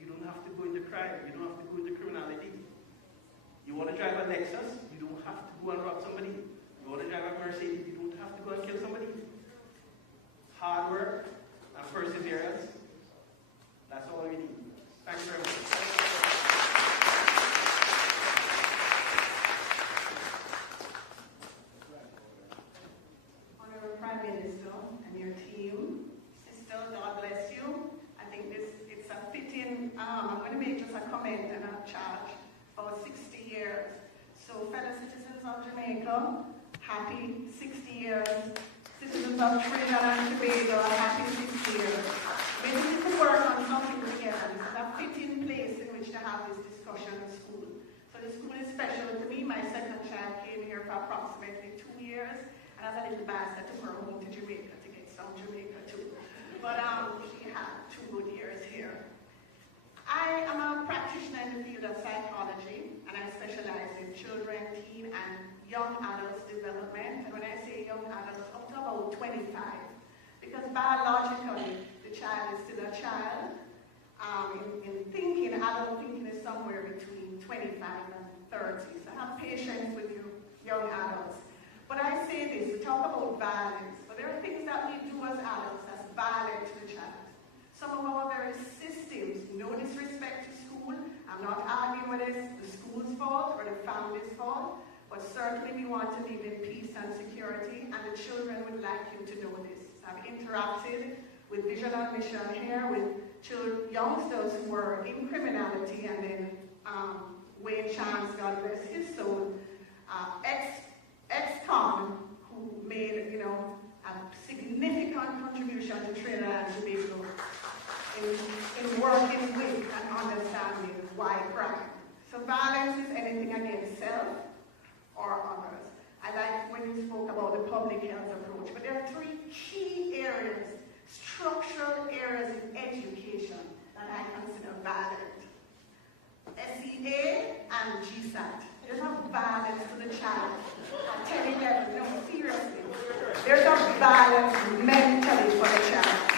you don't have to go into crime, you don't have to go into criminality. You want to drive a Lexus, you don't have to go and rob somebody. You want to drive a Mercedes, you don't have to go and kill somebody. Hard work and perseverance, that's all we need. Thank you very much. Honorable Prime Minister and your team, Sister, God bless you. I think it's a fitting, I'm going to make just a comment and a charge for 60 years. So fellow citizens of Jamaica, happy 60 years. Citizens of Trinidad and Tobago, happy 60 years. We need to work on something together. This is a fitting place in which to have this discussion in school. So the school is special to me. My second child came here for approximately 2 years. And as a little bastard, I took her home to Jamaica to get some Jamaica too. But she had 2 good years here. I am a practitioner in the field of psychology, and I specialize in children, teen, and young adults development. And when I say young adults, up to about 25. Because biologically, the child is still a child. In thinking, adult thinking is somewhere between 25 and 30. So have patience with you young adults. But I say this, we talk about violence, but there are things that we do as adults that's violent to the child. Some of our very systems, no disrespect to school, I'm not arguing whether it's the school's fault or the family's fault, but certainly we want to live in peace and security, and the children would like you to know this. I've interacted with Vision on Mission here with youngsters who were in criminality, and then Wayne Chance, God bless his soul, ex-con who made, a significant contribution to Trinidad and Tobago in working with and understanding why crime. So violence is anything against self or others. I like when you spoke about the public health approach, but there are 3 key areas, structural areas in education that I consider violent. SEA and GSAT. There's no violence to the child. I'm telling you, no, seriously. There's no violence mentally for the child.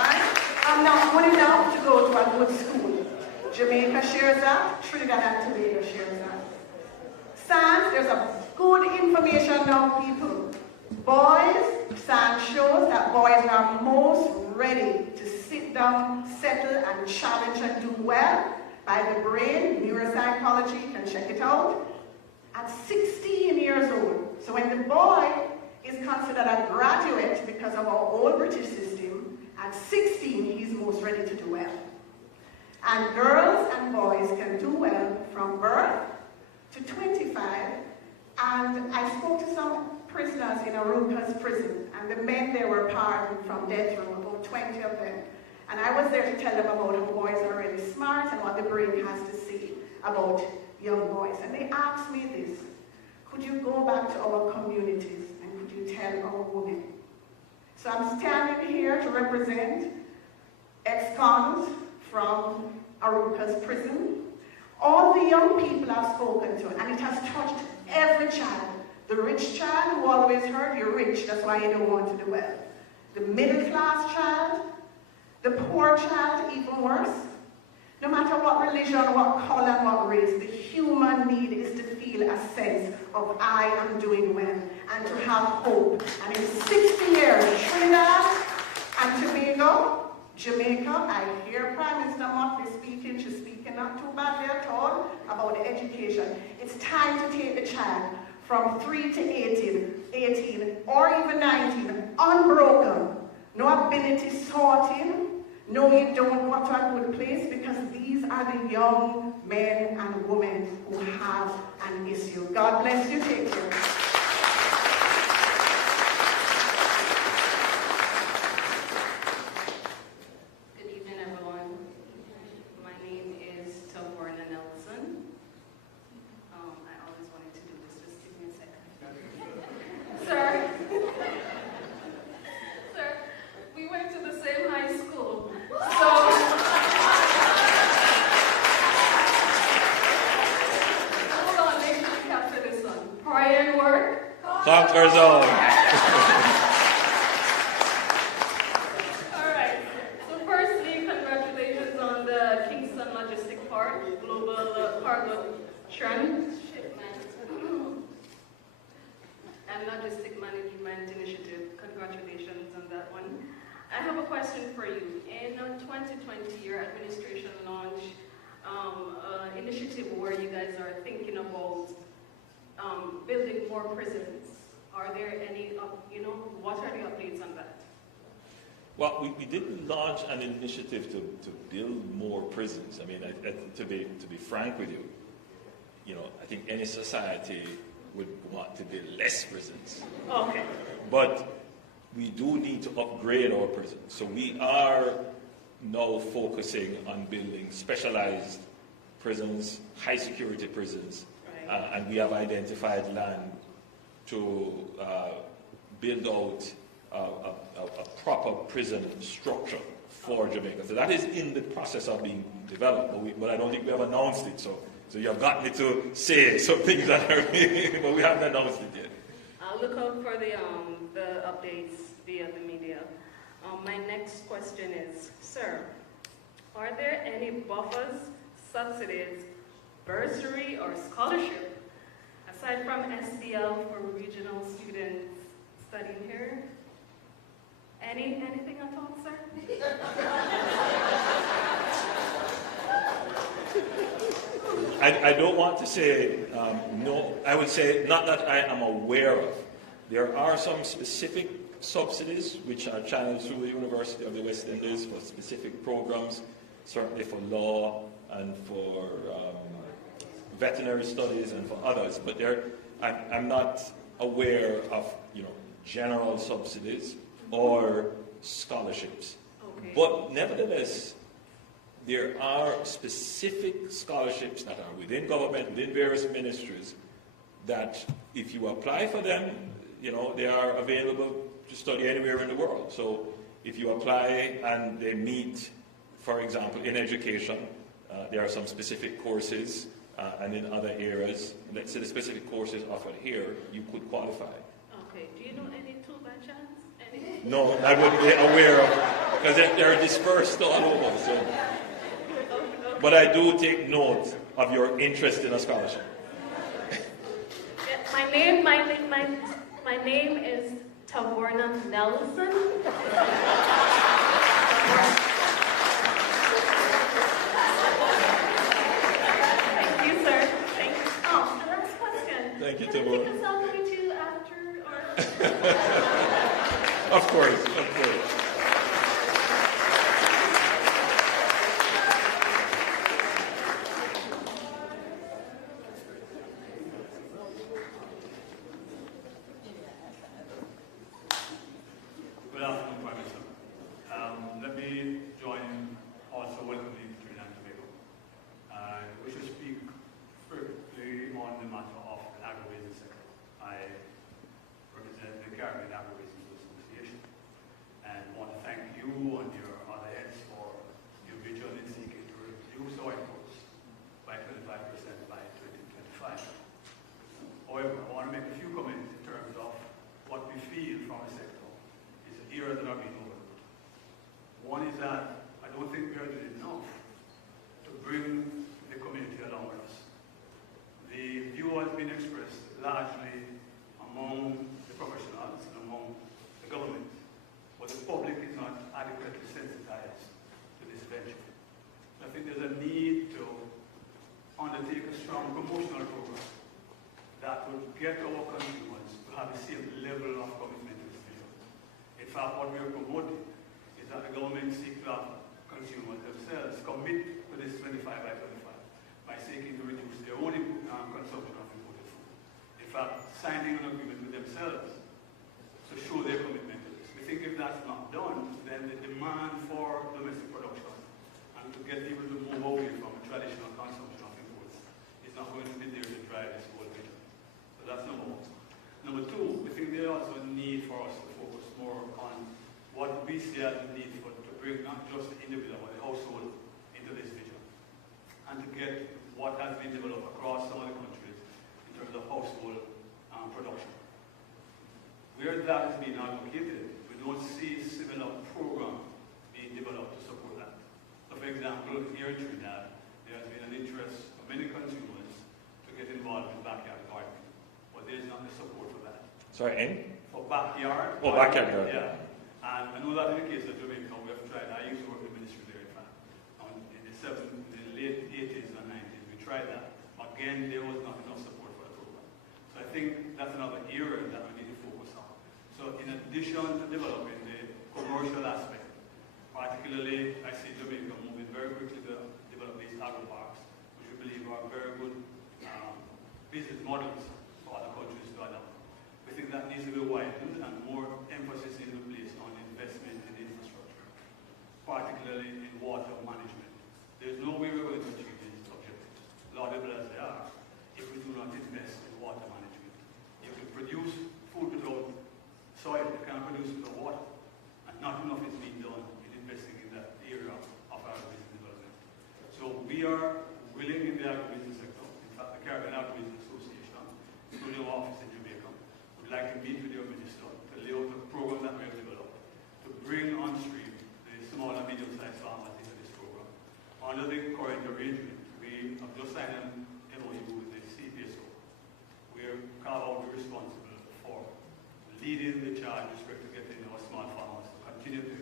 Right? I'm not good enough to go to a good school. Jamaica shares that. Trinidad and Tobago shares that. Science, there's a good information now, people. Boys, science shows that boys are most ready to sit down, settle, and challenge and do well by the brain. Neuropsychology can check it out. At 16 years old. So when the boy is considered a graduate because of our old British system, at 16 he's most ready to do well. And girls and boys can do well from birth to 25. And I spoke to some prisoners in Aruca's prison, and the men there were pardoned from death row, about 20 of them. And I was there to tell them about how boys are really smart and what the brain has to say about young boys. And they asked me this: could you go back to our communities and could you tell our women? So I'm standing here to represent ex-cons from Aruca's prison, all the young people I've spoken to, and it has touched every child. The rich child who always heard you're rich, that's why you don't want to do well. The middle class child, the poor child, even worse. No matter what religion, what color, and what race, the human need is to feel a sense of I am doing well and to have hope. And in 60 years, Trinidad and Tobago, Jamaica, I hear Prime Minister Motley speaking. She's speaking not too badly at all about education. It's time to take the child from 3 to 18 or even 19, unbroken, no ability sorting. No, you don't go to a good place, because these are the young men and women who have an issue. God bless you. Take care. Good evening, everyone. My name is Tawarna Nelson. I always wanted to do this. Just give me a second. Sir. Sir, we went to the same high school. So, hold on, make sure you capture this one. Prior work. Conquer zone. All right. So firstly, congratulations on the Kingston Logistic Park Global Cargo Transshipment and Logistic Management Initiative. Congratulations on that one. I have a question for you. In 2020, your administration launched an initiative where you guys are thinking about building more prisons. Are there any, what are the updates on that? Well, we didn't launch an initiative to build more prisons. I mean, to be frank with you, I think any society would want to build less prisons. Okay. But we do need to upgrade our prisons. So we are now focusing on building specialized prisons, high security prisons, Right. And we have identified land to build out a proper prison structure for Jamaica. So that is in the process of being developed, but I don't think we have announced it. So you have got me to say some things that are, but we haven't announced it yet. I'll look out for the updates via the media. My next question is, sir, are there any buffers, subsidies, bursary, or scholarship, aside from SBL for regional students studying here? Anything at all, sir? I don't want to say no. I would say not that I am aware of. There are some specific subsidies which are channeled through the University of the West Indies for specific programs, certainly for law and for veterinary studies and for others. But I'm not aware of general subsidies or scholarships. Okay. But nevertheless, there are specific scholarships that are within government, within various ministries, that if you apply for them, they are available to study anywhere in the world. So if you apply and they meet, for example, in education, there are some specific courses, and in other areas, let's say the specific courses offered here, you could qualify. Okay. Do you know any two by chance? Any? No, I wouldn't be aware of, because they're dispersed all over. So. But I do take note of your interest in a scholarship. Yeah, my name is Tawarna Nelson. Thank you, sir. Thank you. Oh, the last question. Thank you, Can I Tawarna. take a selfie with you after? Of course, of course. some promotional program that would get our consumers to have the same level of commitment to this video. In fact, what we are promoting is that the government seeks to have consumers themselves commit to this 25 by 25 by seeking to reduce their own consumption of imported food. In fact, signing an agreement with themselves to show their commitment to this. We think if that's not done, then the demand for domestic production and to get people to move away from a traditional consumption of imports is not going to be there to drive this whole vision. So that's number one. Number two, we think there's also a need for us to focus more on what we see as the need to bring not just the individual but the household into this vision and to get what has been developed across some of the countries in terms of household production. Where that is being advocated, we don't see similar programs being developed to support that. So for example, here in Trinidad, there has been an interest of many consumers to get involved in backyard gardening, but there is not the support for that. Sorry, in? For backyard. Oh, backyard gardening. Yeah. And I know that in the case of Jamaica, we have tried. I used to work in the ministry there, in fact. In the late 80s and 90s, we tried that. Again, there was not enough support for the program. So I think that's another area that we need to focus on. So in addition to developing the commercial aspect, particularly I see Jamaica moving very quickly to develop these agro-parks, which we believe are very good business models for other countries to adopt. We think that needs to be widened and more emphasis needs to be placed on investment in infrastructure, particularly in water management. There's no way we're going to achieve these objectives, laudable as they are, if we do not invest in water management. If we produce food without soil, we can't produce without water, and not enough is being done in investing in that area of agribusiness development. So we are willing in the agribusiness sector, in fact the Caribbean Agribusiness Association, including our office in Jamaica, would like to meet with your minister to lay out a program that we have developed to bring on stream the small and medium-sized farmers into this program. Under the current arrangement, we have just signed an MOU with the CPSO. We are carved out responsible for leading the charge with respect to getting our small farmers to continue to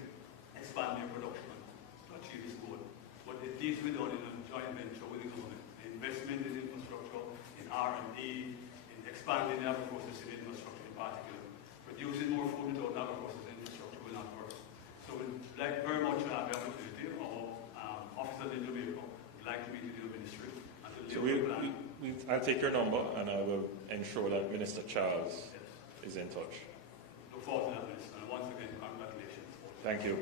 expand their production to achieve this goal. But it needs to be done in a joint venture with the government. The investment in infrastructure, in R&D, in expanding the agro-processing infrastructure in particular. Producing more food without agro-processing infrastructure will not work. So we'd like very much to have the opportunity, our officers in Jamaica would like to meet with your ministry and to So I'll take your number and I will ensure that Minister Charles is in touch. Look forward to that, Minister. And once again, congratulations. Thank you.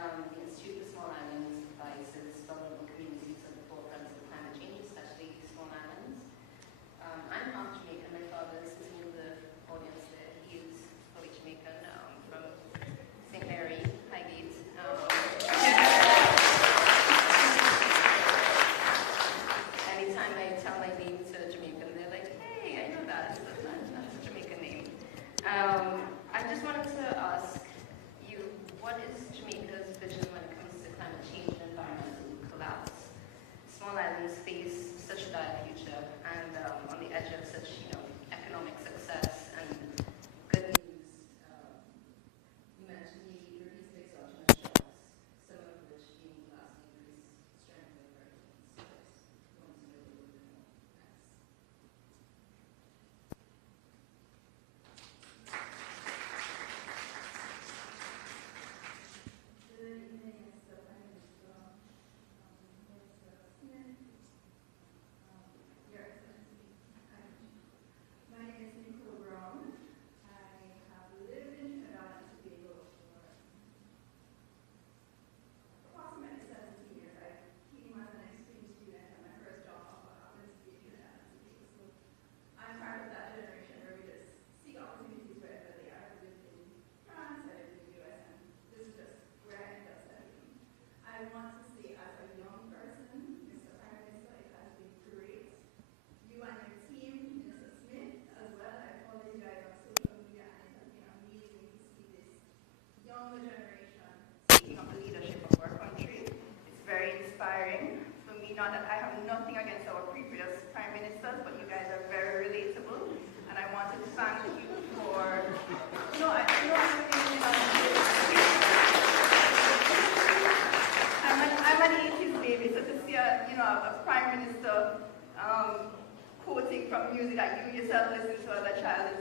The Institute for Small Islands advises vulnerable communities at the forefront of climate change, especially small islands. music that you yourself listen to as a child.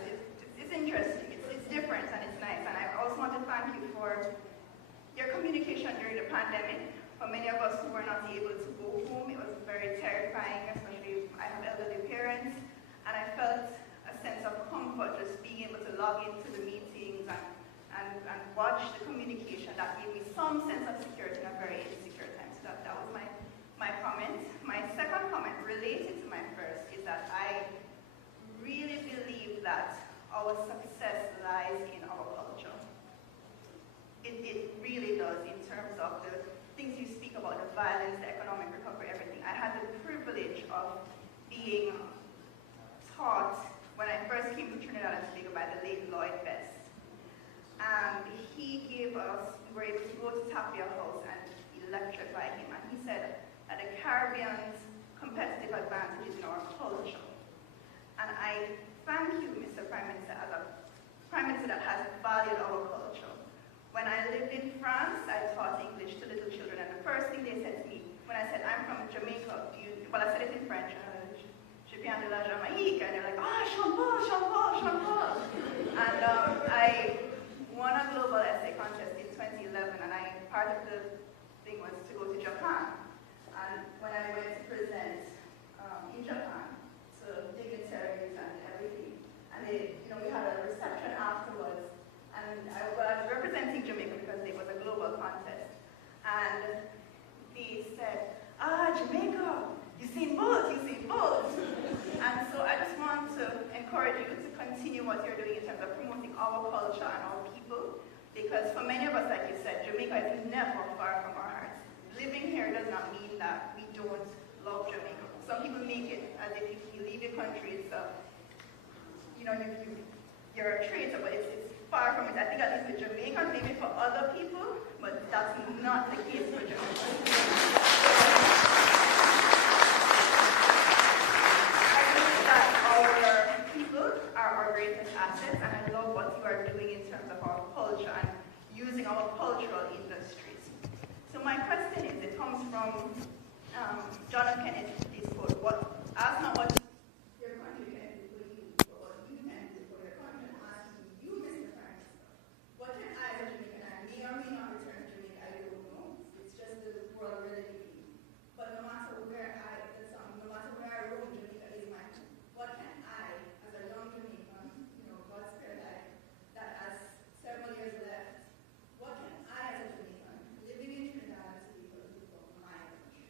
It's interesting, it's different, and it's nice. And I also want to thank you for your communication during the pandemic. For many of us who were not able to go home, it was very terrifying, especially I have elderly parents, and I felt a sense of comfort just being able to log into the meetings and watch the communication. That gave me some sense of security in a very insecure time. So that was my comment. My second comment, related to my first, is that I really believe that our success lies in our culture. It really does, in terms of the things you speak about, the violence, the economic recovery, everything. I had the privilege of being taught when I first came to Trinidad and Tobago by the late Lloyd Best. And he gave us, we were able to go to Tapia House and be lectured by him. And he said that the Caribbean's competitive advantage is in our culture. And I thank you, Mr. Prime Minister, as a Prime Minister that has valued our culture. When I lived in France, I taught English to little children, and the first thing they said to me, when I said, I'm from Jamaica, well, I said it in French, je viens de la Jamaïque, and they're like, Jean-Paul, Jean-Paul, Jean-Paul. And I won a global essay contest in 2011, and part of the thing was to go to Japan. And when I went to present in Japan to dignitaries and everything, and we had a reception afterwards. And I was representing Jamaica because it was a global contest. And they said, Jamaica, you've seen bullets. And so I just want to encourage you to continue what you're doing in terms of promoting our culture and our people. Because for many of us, like you said, Jamaica is never far from our hearts. Living here does not mean that we don't love Jamaica. Some people make it as if you leave your country, it's you're a traitor, but it's far from it. I think at least with Jamaicans, maybe for other people, but that's not the case for Jamaicans. I believe that our people are our greatest assets, and I love what you are doing in terms of our culture and using our cultural industries. So my question is, it comes from John F. Kennedy's quote, ask not what your country can do for you, but what you can do for your country. I'm asking you, Mr. Prime Minister, what can I, as a Jamaican, I may or may not return to Jamaica, I don't know. It's just the world we're living in. But no matter where I roam, Jamaica is my home. What can I, as a young Jamaican, God spare life, that has several years left, what can I, as a Jamaican, living in Trinidad and Tobago, do for my country?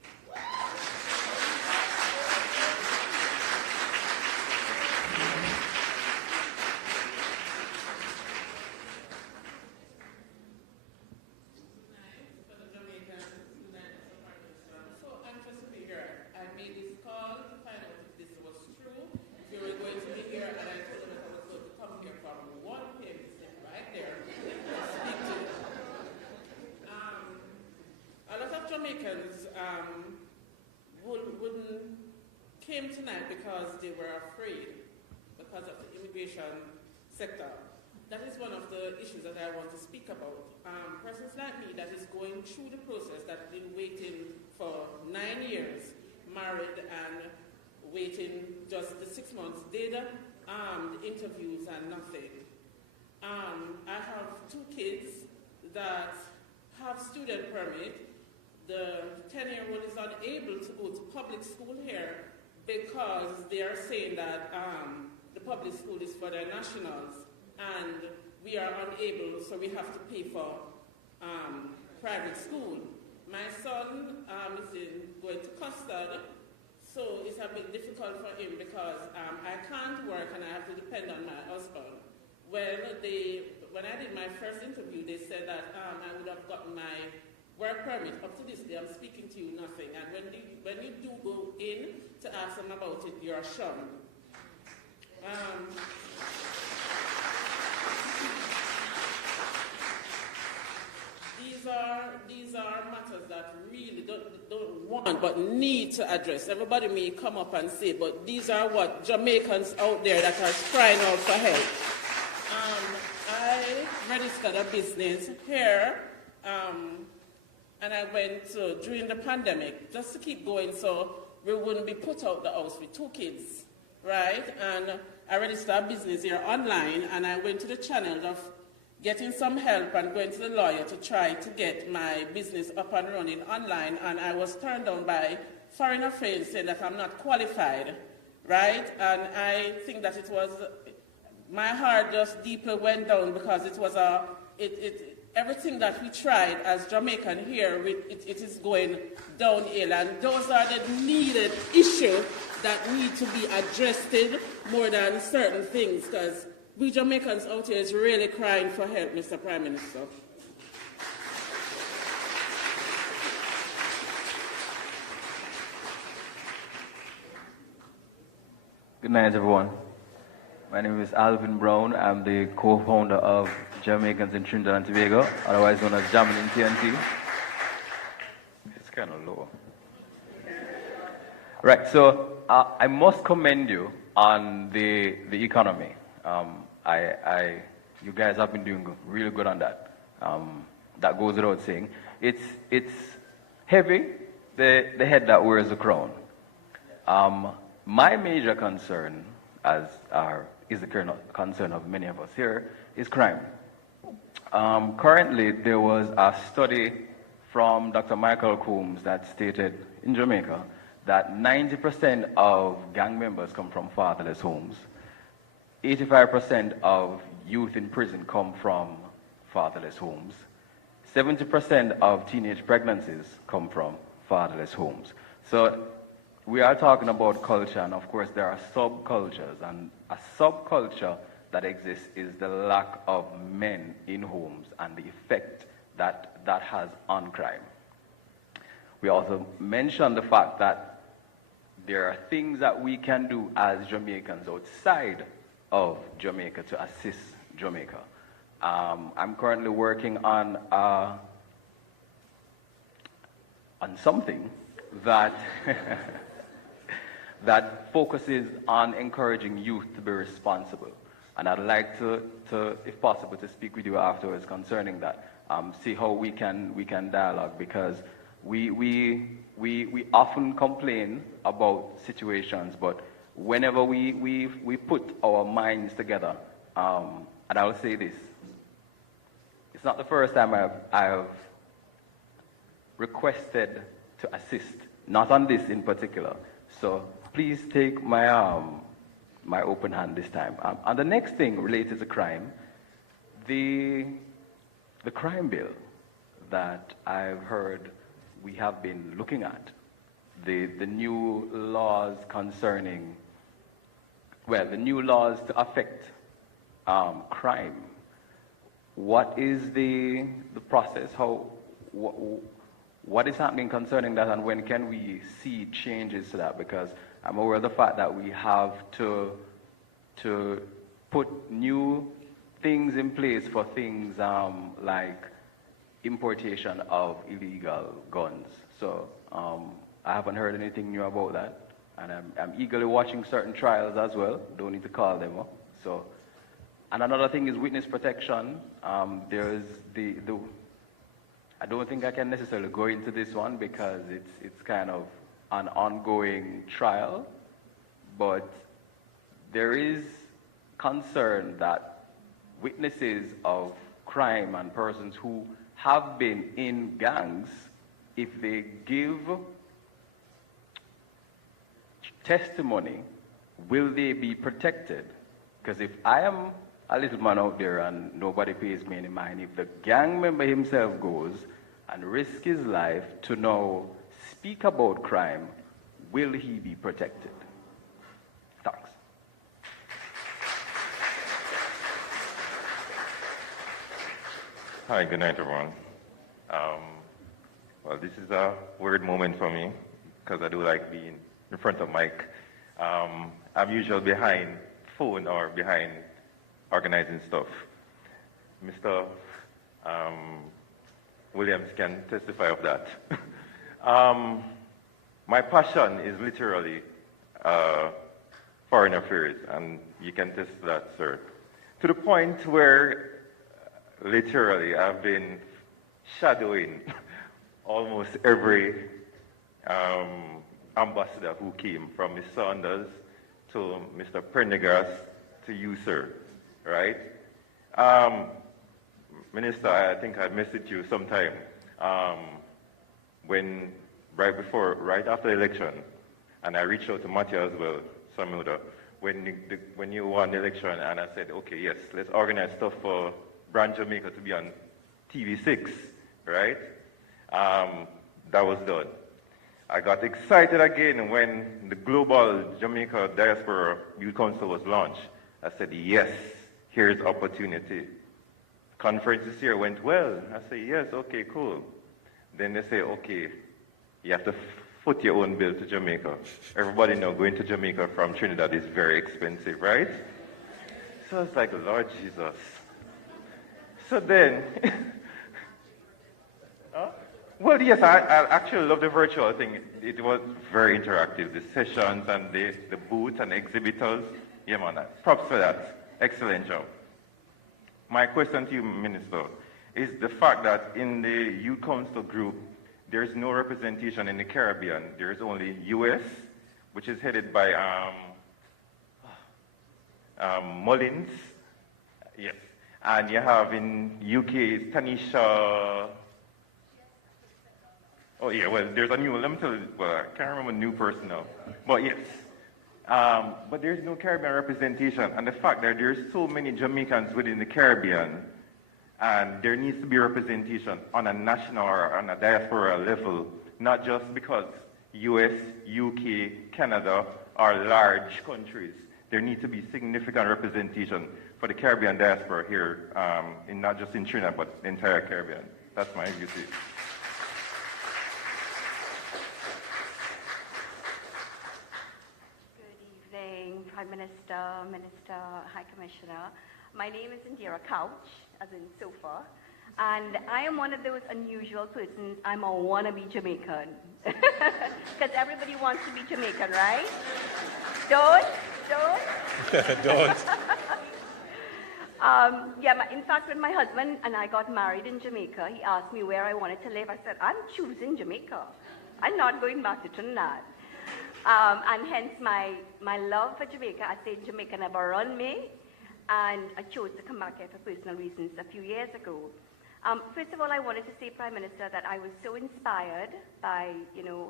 Jamaicans came tonight because they were afraid because of the immigration sector. That is one of the issues that I want to speak about. Persons like me that is going through the process, that have been waiting for 9 years, married and waiting just the 6 months, did the interviews and nothing. I have 2 kids that have student permit. The 10-year-old is unable to go to public school here because they are saying that the public school is for their nationals, and we are unable, so we have to pay for private school. My son is going to custard, so it's a bit difficult for him because I can't work and I have to depend on my husband. Well, when I did my first interview, they said that I would have gotten my work permit. Up to this day, I'm speaking to you, nothing. And when you do go in to ask them about it, you're shunned. These are matters that really don't want but need to address. Everybody may come up and say, but these are what Jamaicans out there that are crying out for help. I registered a business here, and I went during the pandemic just to keep going so we wouldn't be put out the house with 2 kids. right? And I registered a business here online, and I went to the channel of getting some help and going to the lawyer to try to get my business up and running online, and I was turned down by Foreign Affairs saying that I'm not qualified, right? And I think that it was, my heart just deeply went down because it was everything that we tried as Jamaican here, it is going downhill, and those are the needed issues that need to be addressed more than certain things, because we Jamaicans out here is really crying for help, Mr. Prime Minister. Good night, everyone. My name is Alvin Brown. I'm the co-founder of Jamaicans in Trinidad and Tobago, otherwise known as Jamming in TNT. It's kind of low. Right, so I must commend you on the economy. You guys have been doing really good on that. That goes without saying. It's heavy, the head that wears the crown. My major concern, is the current concern of many of us here, is crime. Currently, there was a study from Dr. Michael Coombs that stated in Jamaica that 90% of gang members come from fatherless homes. 85% of youth in prison come from fatherless homes. 70% of teenage pregnancies come from fatherless homes. So we are talking about culture, and of course there are subcultures, and a subculture that exists is the lack of men in homes and the effect that has on crime. We also mentioned the fact that there are things that we can do as Jamaicans outside of Jamaica to assist Jamaica. I'm currently working on something that that focuses on encouraging youth to be responsible. And I'd like to, if possible, to speak with you afterwards concerning that. See how we can dialogue, because we often complain about situations, but whenever we put our minds together, and I'll say this, it's not the first time I've requested to assist, not on this in particular. So please take my my open hand this time. And the next thing related to crime, the crime bill that I've heard we have been looking at, the new laws concerning, well, the new laws to affect crime. What is the process? What is happening concerning that, and when can we see changes to that? Because I'm aware of the fact that we have to put new things in place for things like importation of illegal guns. So I haven't heard anything new about that, and I'm eagerly watching certain trials as well. Don't need to call them up. So, and another thing is witness protection. There's I don't think I can necessarily go into this one because it's kind of an ongoing trial, but there is concern that witnesses of crime and persons who have been in gangs, if they give testimony, will they be protected? Because if I am a little man out there and nobody pays me any mind, if the gang member himself goes and risks his life to now speak about crime, will he be protected? Thanks. Hi, good night, everyone. Well, this is a weird moment for me because I do like being in front of mic. I'm usually behind phone or behind organizing stuff. Mr. Williams can testify of that. My passion is literally foreign affairs, and you can test that, sir. To the point where literally I've been shadowing almost every ambassador who came, from Ms. Saunders to Mr. Prendergast, to you, sir, right? Minister, I think I messaged you sometime right after the election, and I reached out to Matthew as well, Samuda, when you won the election, and I said, okay, yes, let's organize stuff for Brand Jamaica to be on TV6, right? That was done. I got excited again when the Global Jamaica Diaspora Youth Council was launched. I said, yes, here's opportunity. Conference this year went well. I said, yes, okay, cool. Then they say, okay, you have to foot your own bill to Jamaica. Everybody know going to Jamaica from Trinidad is very expensive, right? So I was like, Lord Jesus. So then, well, yes, I actually love the virtual thing. It was very interactive, the sessions and the booths and exhibitors. Yeah, man, props for that. Excellent job. My question to you, Minister, is the fact that in the Youth Council group, there's no representation in the Caribbean. There's only U.S., which is headed by Mullins. Yes. And you have in UK, Tanisha. Oh, yeah, well, there's a new, let me tell you, well, I can't remember the new person now. But yes. But there's no Caribbean representation. And the fact that there's so many Jamaicans within the Caribbean, and there needs to be representation on a national or on a diaspora level, not just because US, UK, Canada are large countries. There needs to be significant representation for the Caribbean diaspora here, not just in Trinidad, but the entire Caribbean. That's my view. Prime Minister, Minister, High Commissioner. My name is Indira Couch, as in sofa, and I am one of those unusual persons. I'm a wannabe Jamaican. Because everybody wants to be Jamaican, right? Don't? Don't. Yeah, in fact, when my husband and I got married in Jamaica, he asked me where I wanted to live. I said, I'm choosing Jamaica. I'm not going back to Trinidad. And hence my love for Jamaica. I said Jamaica never run me, and I chose to come back here for personal reasons a few years ago. First of all, I wanted to say, Prime Minister, that I was so inspired by,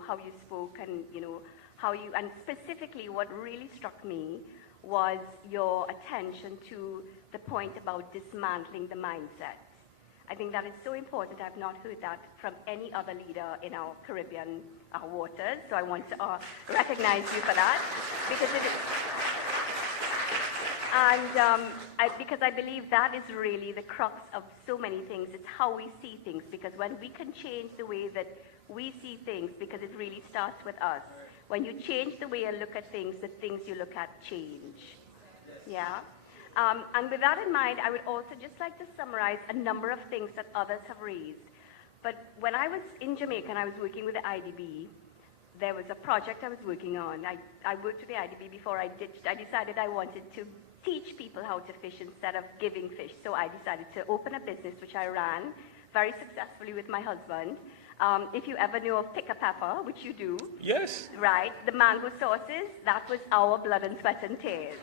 how you spoke and, and specifically what really struck me was your attention to the point about dismantling the mindset. I think that is so important. I've not heard that from any other leader in our Caribbean waters, so I want to recognize you for that, because it is. And because I believe that is really the crux of so many things. It's how we see things, because when we can change the way that we see things, because it really starts with us. When you change the way you look at things, the things you look at change. Yeah? And with that in mind, I would also just like to summarize a number of things that others have raised. But when I was in Jamaica and I was working with the IDB, there was a project I was working on. I worked with the IDB before I decided I wanted to teach people how to fish instead of giving fish. So I decided to open a business, which I ran very successfully with my husband. If you ever know of Pick a Pepper, which you do. Yes. Right, the mango sauces, that was our blood and sweat and tears.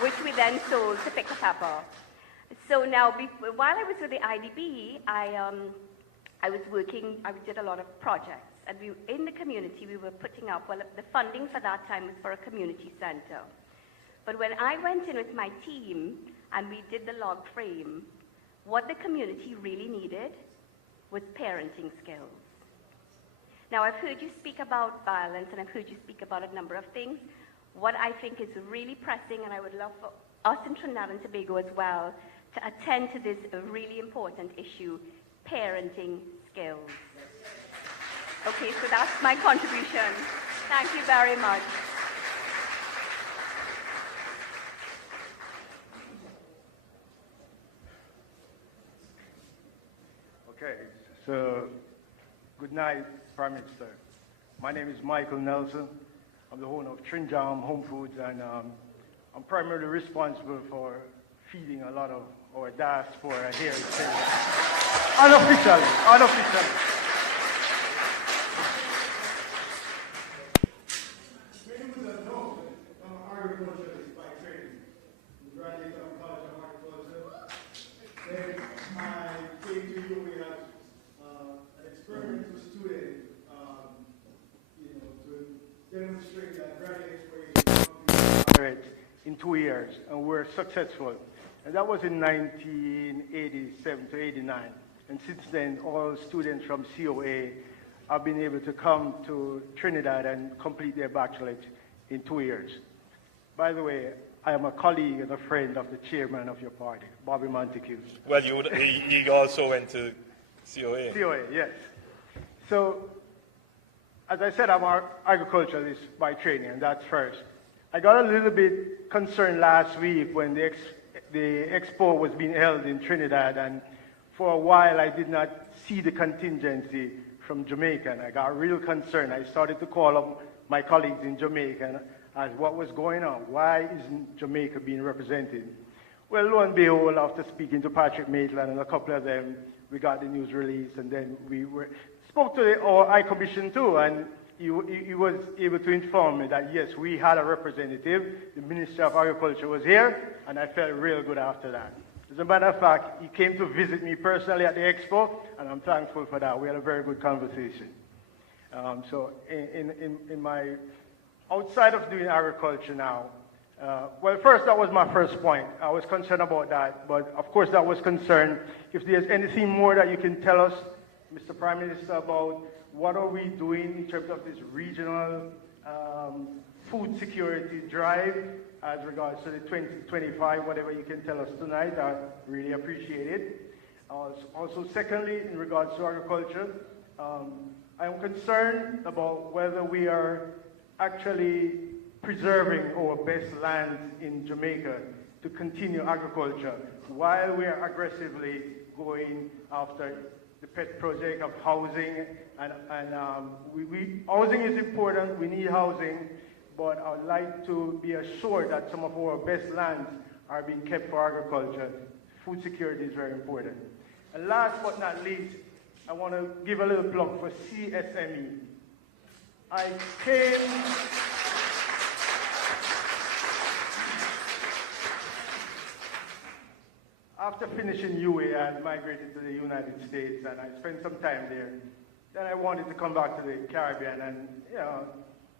Which we then sold to Pick a Pepper. So now, while I was with the IDB, I did a lot of projects. And in the community, we were putting up, the funding for that time was for a community center. But when I went in with my team and we did the log frame, what the community really needed was parenting skills. Now, I've heard you speak about violence, and I've heard you speak about a number of things. What I think is really pressing, and I would love for us in Trinidad and Tobago as well, to attend to this really important issue, parenting skills. Okay, so that's my contribution. Thank you very much. Okay, so good night, Prime Minister. My name is Michael Nelson. I'm the owner of Trinidad Home Foods, and I'm primarily responsible for feeding a lot of our diaspora here in Trinidad. Unofficially. in 2 years, and we're successful. And that was in 1987 to 89. And since then, all students from COA have been able to come to Trinidad and complete their bachelorate in 2 years. By the way, I am a colleague and a friend of the chairman of your party, Bobby Montague. Well, he also went to COA. COA, yes. So, as I said, I'm an agriculturalist by training, and that's first. I got a little bit concerned last week when the expo was being held in Trinidad, and for a while I did not see the contingency from Jamaica, and I got real concerned. I started to call up my colleagues in Jamaica and ask what was going on. Why isn't Jamaica being represented? Well, lo and behold, after speaking to Patrick Maitland and a couple of them, we got the news release, and then we spoke to our High Commission too, and he was able to inform me that yes, we had a representative. The Minister of Agriculture was here, and I felt real good after that. As a matter of fact, he came to visit me personally at the expo, and I'm thankful for that. We had a very good conversation. So in my, outside of doing agriculture now, well, first, that was my first point. I was concerned about that, but of course that was concerned. If there's anything more that you can tell us, Mr. Prime Minister, about what are we doing in terms of this regional food security drive as regards to the 2025, whatever you can tell us tonight, I really appreciate it. Also, secondly, in regards to agriculture, I am concerned about whether we are actually preserving our best lands in Jamaica to continue agriculture while we are aggressively going after the pet project of housing. And housing is important, we need housing, but I would like to be assured that some of our best lands are being kept for agriculture. Food security is very important. And last but not least, I want to give a little plug for CSME. I came after finishing UA, I migrated to the United States, and I spent some time there. Then I wanted to come back to the Caribbean, and you know,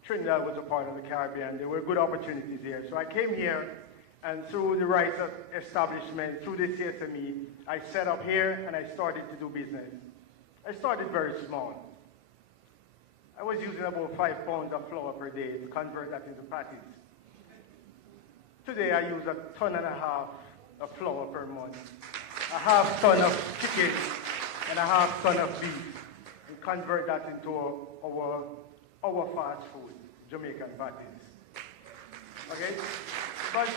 Trinidad was a part of the Caribbean. There were good opportunities here. So I came here, and through the rights of establishment, through the CSME, I set up here, and I started to do business. I started very small. I was using about 5 pounds of flour per day to convert that into patties. Today I use 1.5 tons of flour per month, 1/2 ton of chicken, and 1/2 ton of beef, and convert that into our fast food, Jamaican patties. Okay? But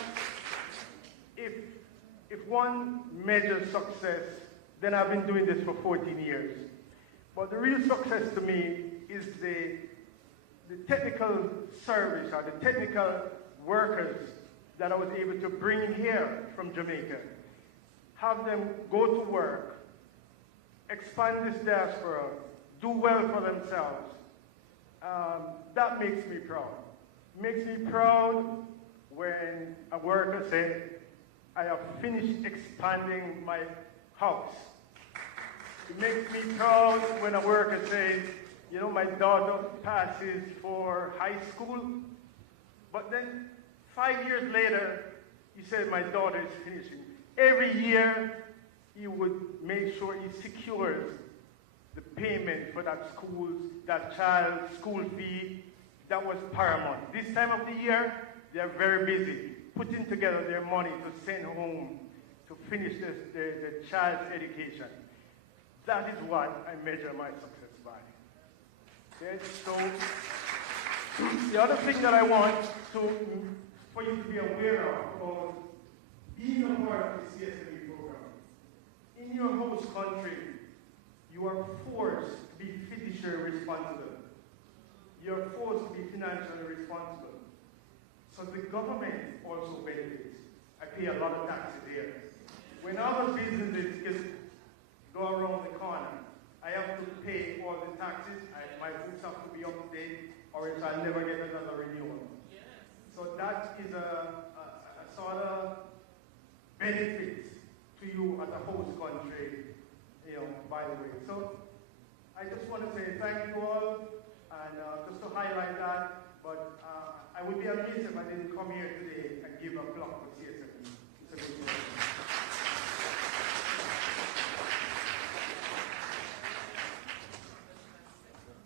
if one measures success, then I've been doing this for 14 years. But the real success to me is the technical service or the technical workers that I was able to bring here from Jamaica, have them go to work, expand this diaspora, do well for themselves. That makes me proud. Makes me proud when a worker said, I have finished expanding my house. It makes me proud when a worker says, you know, my daughter passes for high school, but then 5 years later, he said, my daughter is finishing. Every year, he would make sure he secures the payment for that child's school fee. That was paramount. This time of the year, they are very busy putting together their money to send home to finish the child's education. That is what I measure my success by. Okay? So, the other thing that I want for you to be aware of being a part of the CSME program. In your host country, you are forced to be fiduciary responsible. You are forced to be financially responsible. So the government also benefits. I pay a lot of taxes here. When other businesses go around the corner, I have to pay all the taxes. My books have to be up to date, or else I'll never get another renewal. So that is a sort of benefit to you as a host country, you know, by the way. So I just want to say thank you all, and just to highlight that, but I I would be amiss if I didn't come here today and give a plug for CSME. It's a good thing.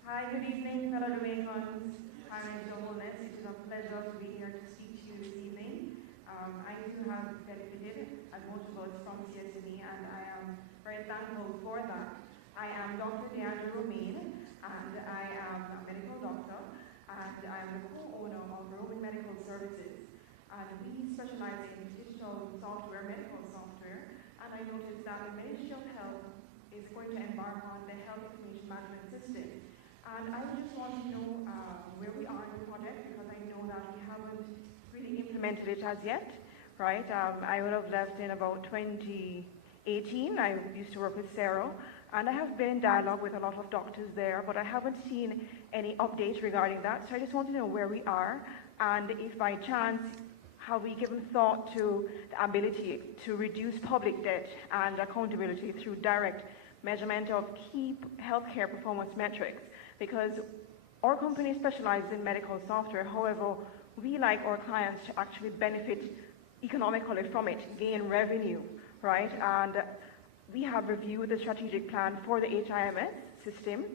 Hi, good evening, fellow Jamaicans. My name is Jomones. It is a pleasure to be here to speak to you this evening. I too have benefited, as most of us, from CSME, and I am very thankful for that. I am Dr. Deandra Romaine, and I am a medical doctor, and I am the co-owner of Roman Medical Services. And we specialize in digital software, medical software, and I noticed that the Ministry of Health is going to embark on the Health Information Management System. And I just want to know where we are in the project, because I know that we haven't really implemented it as yet, right? I would have left in about 2018. I used to work with Sarah, and I have been in dialogue with a lot of doctors there, but I haven't seen any updates regarding that. So I just want to know where we are, and if by chance, have we given thought to the ability to reduce public debt and accountability through direct measurement of key healthcare performance metrics? Because our company specializes in medical software. However, we like our clients to actually benefit economically from it, gain revenue, right? And we have reviewed the strategic plan for the HIMS system,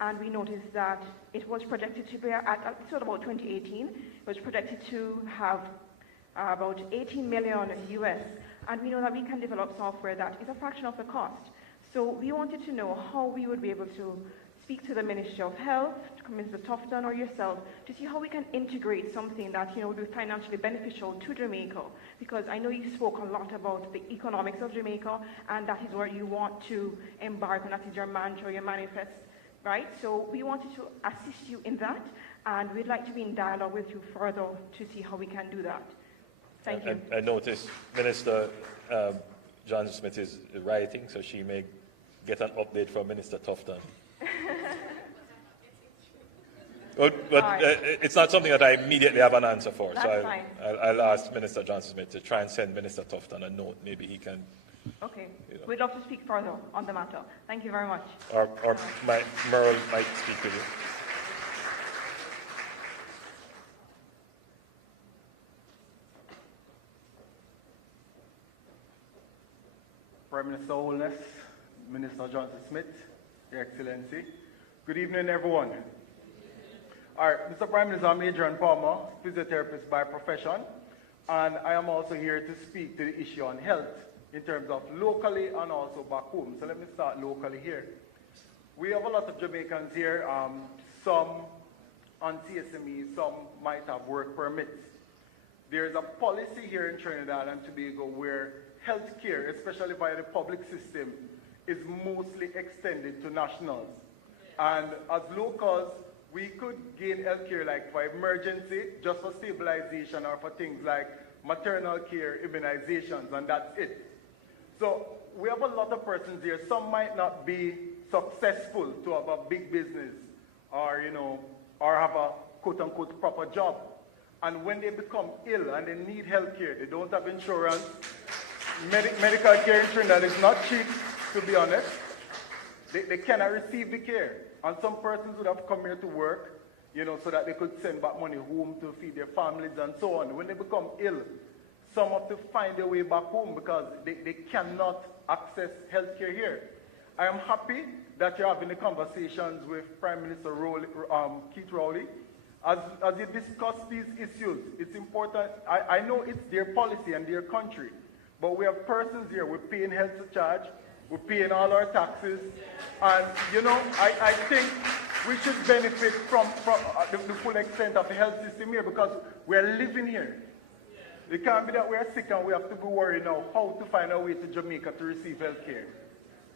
and we noticed that it was projected to be at sort of about 2018. It was projected to have about 18 million US, and we know that we can develop software that is a fraction of the cost. So we wanted to know how we would be able to speak to the Ministry of Health, to Mr. Tufton or yourself, to see how we can integrate something that would be financially beneficial to Jamaica. Because I know you spoke a lot about the economics of Jamaica, and that is where you want to embark on. That is your mantra, your manifest, right? So we wanted to assist you in that, and we'd like to be in dialogue with you further to see how we can do that. Thank you. I noticed Minister Johnson Smith is writing, so she may get an update from Minister Tufton. But it's not something that I immediately have an answer for. That's so fine. I'll ask Minister Johnson Smith to try and send Minister Tufton a note. Maybe he can. Okay. We'd love to speak further on the matter. Thank you very much. Or Merle might speak with you. Prime Minister Holness, Minister Johnson Smith, Your Excellency. Good evening, everyone. All right, Mr. Prime Minister, I'm Adrian Palmer, physiotherapist by profession, and I am also here to speak to the issue on health in terms of locally and also back home. So let me start locally here. We have a lot of Jamaicans here, some on CSME, some might have work permits. There's a policy here in Trinidad and Tobago where healthcare, especially by the public system, is mostly extended to nationals. And as locals, we could gain healthcare like for emergency, just for stabilization, or for things like maternal care, immunizations, and that's it. So we have a lot of persons here. Some might not be successful to have a big business or, or have a quote-unquote proper job. And when they become ill and they need healthcare, they don't have insurance. Medical care in Trinidad is not cheap, to be honest. They cannot receive the care. And some persons would have come here to work, so that they could send back money home to feed their families and so on. When they become ill, some have to find their way back home because they cannot access healthcare here. I am happy that you're having the conversations with Prime Minister Keith Rowley. As you discuss these issues, it's important. I know it's their policy and their country, but we have persons here, we're paying health charge, we're paying all our taxes, and I think we should benefit from the full extent of the health system here because we're living here. It can't be that we're sick and we have to be worried now how to find our way to Jamaica to receive health care.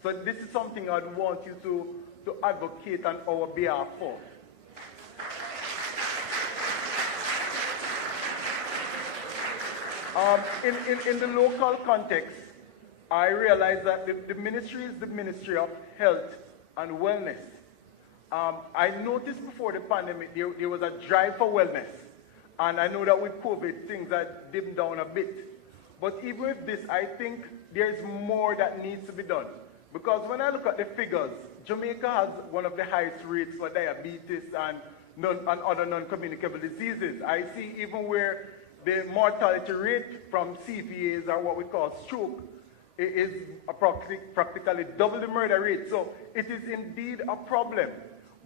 So this is something I'd want you to advocate on our behalf for. In the local context, I realize that the ministry is the Ministry of Health and Wellness. I noticed before the pandemic there was a drive for wellness. And I know that with COVID, things are dimmed down a bit. But even with this, I think there's more that needs to be done. Because when I look at the figures, Jamaica has one of the highest rates for diabetes and other non-communicable diseases. I see even where the mortality rate from CVAs, or what we call stroke, is practically double the murder rate. So it is indeed a problem.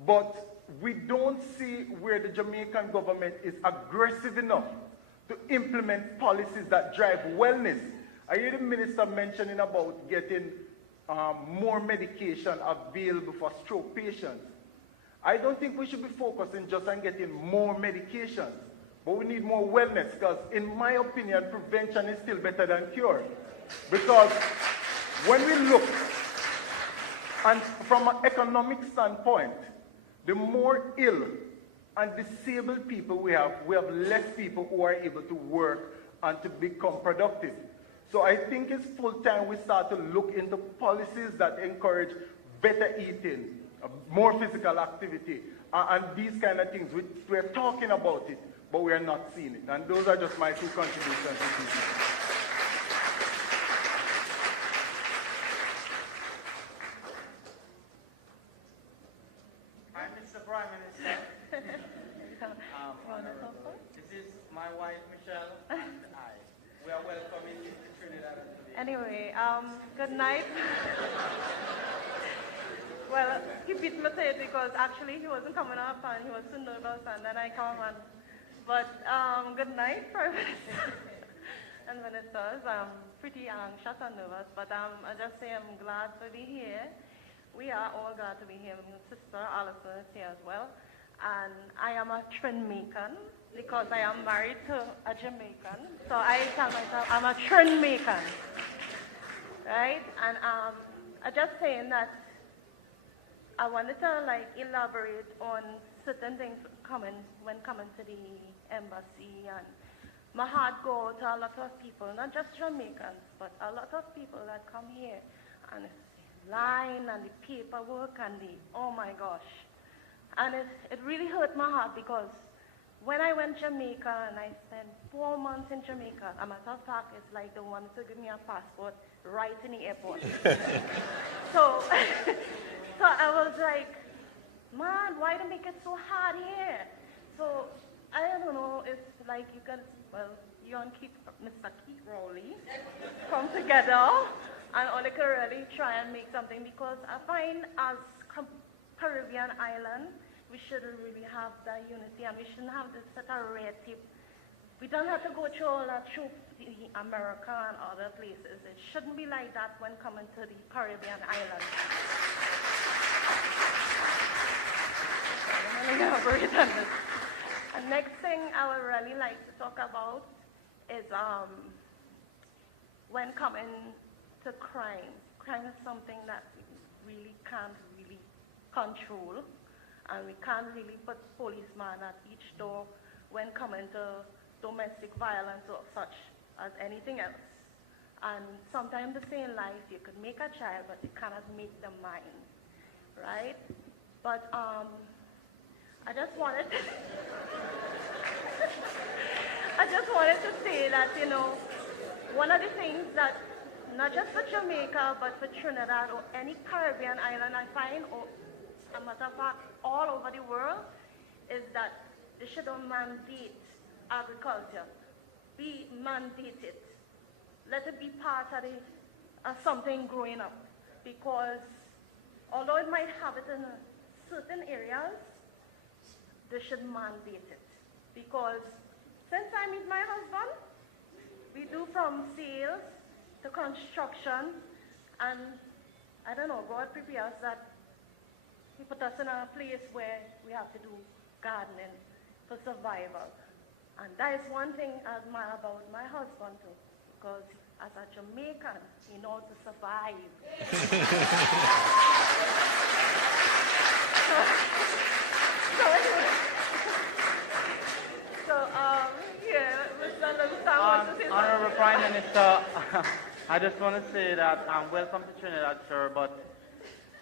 But we don't see where the Jamaican government is aggressive enough to implement policies that drive wellness. I hear the minister mentioning about getting more medication available for stroke patients. I don't think we should be focusing just on getting more medications, but we need more wellness, because in my opinion, prevention is still better than cure. Because when we look, and from an economic standpoint, the more ill and disabled people we have less people who are able to work and to become productive. So I think it's full time we start to look into policies that encourage better eating, more physical activity, and these kind of things. We're talking about it, but we are not seeing it. And those are just my two contributions. Hi, Mr. Prime Minister. This is my wife, Michelle, and I. We are welcoming you to Trinidad and Tobago. Anyway, good night. Well, he beat me to it because actually he wasn't coming up and he was too nervous, and then I come on. But good night, Prime Minister and Ministers. I'm pretty anxious and nervous, but I just say I'm glad to be here. We are all glad to be here. My sister Alison is here as well. And I am a Trinidadian because I am married to a Jamaican. So I tell myself I'm a Trinidadian, right? And I'm just saying that I wanted to elaborate on certain things when coming to the embassy, and my heart goes to a lot of people, not just Jamaicans, but a lot of people that come here and it's the line and the paperwork and oh my gosh. And it really hurt my heart because when I went to Jamaica and I spent 4 months in Jamaica, a matter of fact, it's like they wanted to give me a passport right in the airport. So I was like, man, why do they make it so hard here? So I don't know, it's like you can, well, you and Mr. Keith Rowley come together and only can really try and make something, because I find as Caribbean island, we shouldn't really have that unity, and we shouldn't have this set of red tape. We don't have to go through all that through America and other places. It shouldn't be like that when coming to the Caribbean islands. I'm going to elaborate on this. The next thing I would really like to talk about is when coming to crime. Crime is something that we really can't really control, and we can't really put policemen at each door when coming to domestic violence or such as anything else. And sometimes they say in life you could make a child, but you cannot make them mind, right? But I just wanted to say that, you know, one of the things that, not just for Jamaica, but for Trinidad or any Caribbean island, I find, or a matter of fact, all over the world, is that they should mandate agriculture. Be mandated. Let it be part of something growing up. Because although it might have it in certain areas, they should mandate it. Because since I meet my husband, we do from sales to construction, and I don't know, God prepares that He put us in a place where we have to do gardening for survival. And that is one thing I admire about my husband too, because as a Jamaican, he knows to survive. Honorable Prime Minister, I just want to say that welcome to Trinidad, sir, but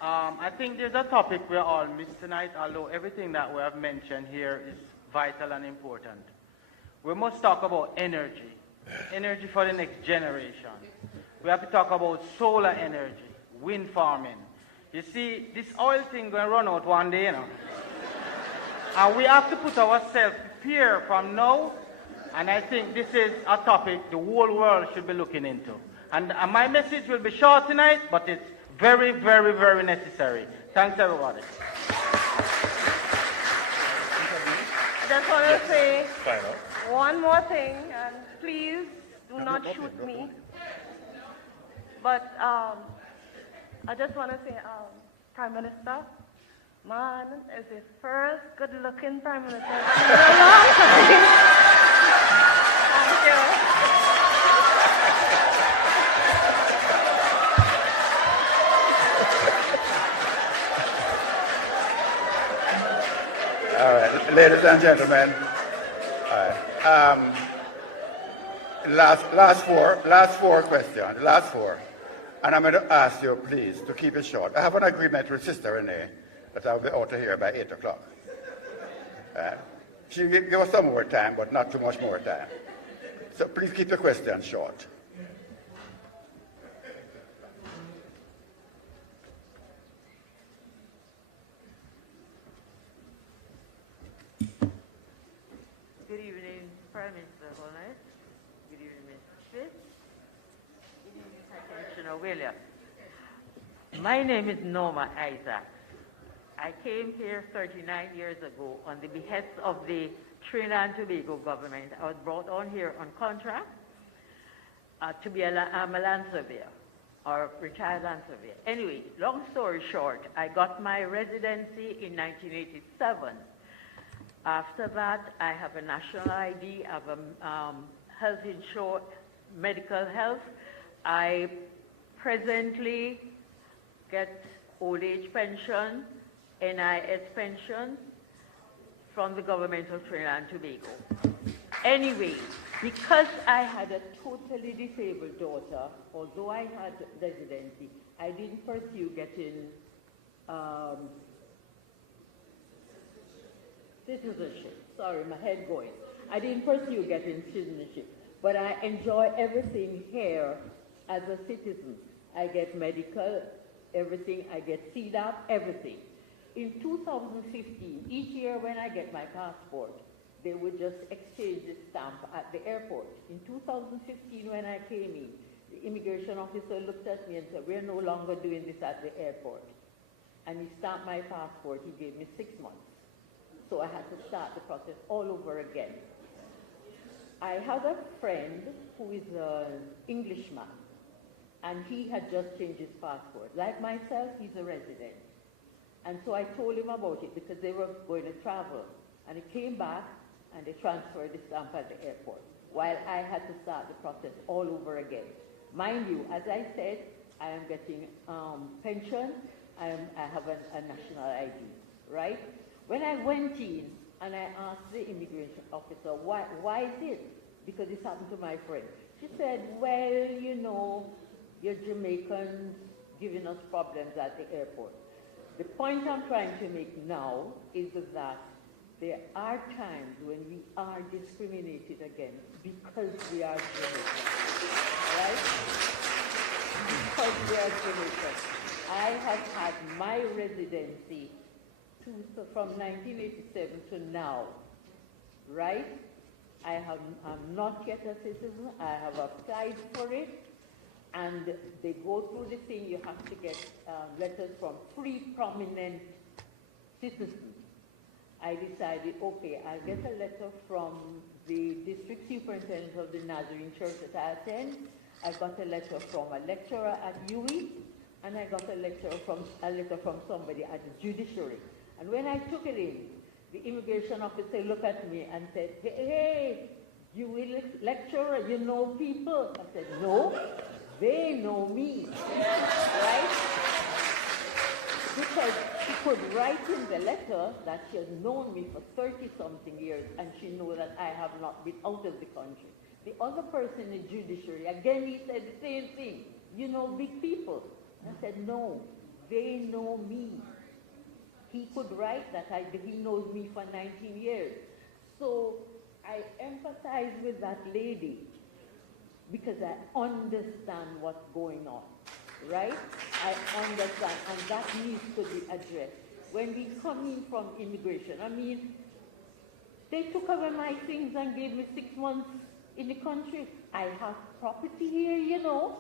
I think there's a topic we're all missed tonight, although everything that we have mentioned here is vital and important. We must talk about energy, energy for the next generation. We have to talk about solar energy, wind farming. You see, this oil thing going to run out one day, you know. And we have to put ourselves here from now. And I think this is a topic the whole world should be looking into. And my message will be short tonight, but it's very, very, very necessary. Thanks, everybody. I just want to say one more thing, and please do not shoot me. But I just want to say, Prime Minister, man, is the first good-looking Prime Minister in a long time. Thank you. All right, ladies and gentlemen. All right. Last four questions. Last four. And I'm going to ask you, please, to keep it short. I have an agreement with Sister Renee that I'll be out of here by 8 o'clock. She will give us some more time, but not too much more time. So please keep the questions short. Good evening, Prime Minister Holness. Good evening, Mr. Fitz. Good evening, Commissioner Williams. My name is Norma Isaacs. I came here 39 years ago on the behest of the Trinidad and Tobago government. I was brought on here on contract to be a land surveyor, or retired land surveyor. Anyway, long story short, I got my residency in 1987. After that, I have a national ID, I have a health insurance, medical health. I presently get old age pension, NIS pension from the government of Trinidad and Tobago. Anyway, because I had a totally disabled daughter, although I had residency, I didn't pursue getting citizenship. Sorry, my head going. I didn't pursue getting citizenship, but I enjoy everything here as a citizen. I get medical, everything. I get CDAP, everything. In 2015, each year when I get my passport, they would just exchange the stamp at the airport. In 2015, when I came in, the immigration officer looked at me and said, "We're no longer doing this at the airport." And he stamped my passport. He gave me 6 months. So I had to start the process all over again. I have a friend who is an Englishman, and he had just changed his passport. Like myself, he's a resident. And so I told him about it because they were going to travel. And he came back, and they transferred the stamp at the airport, while I had to start the process all over again. Mind you, as I said, I am getting pension, I have a national ID, right? When I went in and I asked the immigration officer, why is it? Because this happened to my friend. She said, well, you know, you're Jamaicans giving us problems at the airport. The point I'm trying to make now is that there are times when we are discriminated against because we are Jamaicans, right? Because we are Jamaicans. I have had my residency from 1987 to now, right? I'm not yet a citizen. I have applied for it, and they go through the thing. You have to get letters from 3 prominent citizens. I decided, okay, I'll get a letter from the district superintendent of the Nazarene church that I attend. I got a letter from a lecturer at UWI, and I got a letter from somebody at the judiciary. And when I took it in, the immigration officer looked at me and said, hey, you will lecturer, you know people? I said, no, they know me, right? Because she could write in the letter that she has known me for 30-something years, and she knows that I have not been out of the country. The other person in the judiciary, again, he said the same thing. You know big people. I said, no, they know me. He could write that he knows me for 19 years. So I empathize with that lady because I understand what's going on, right? I understand, and that needs to be addressed. When we come in from immigration, I mean, They took away my things and gave me 6 months in the country. I have property here, you know.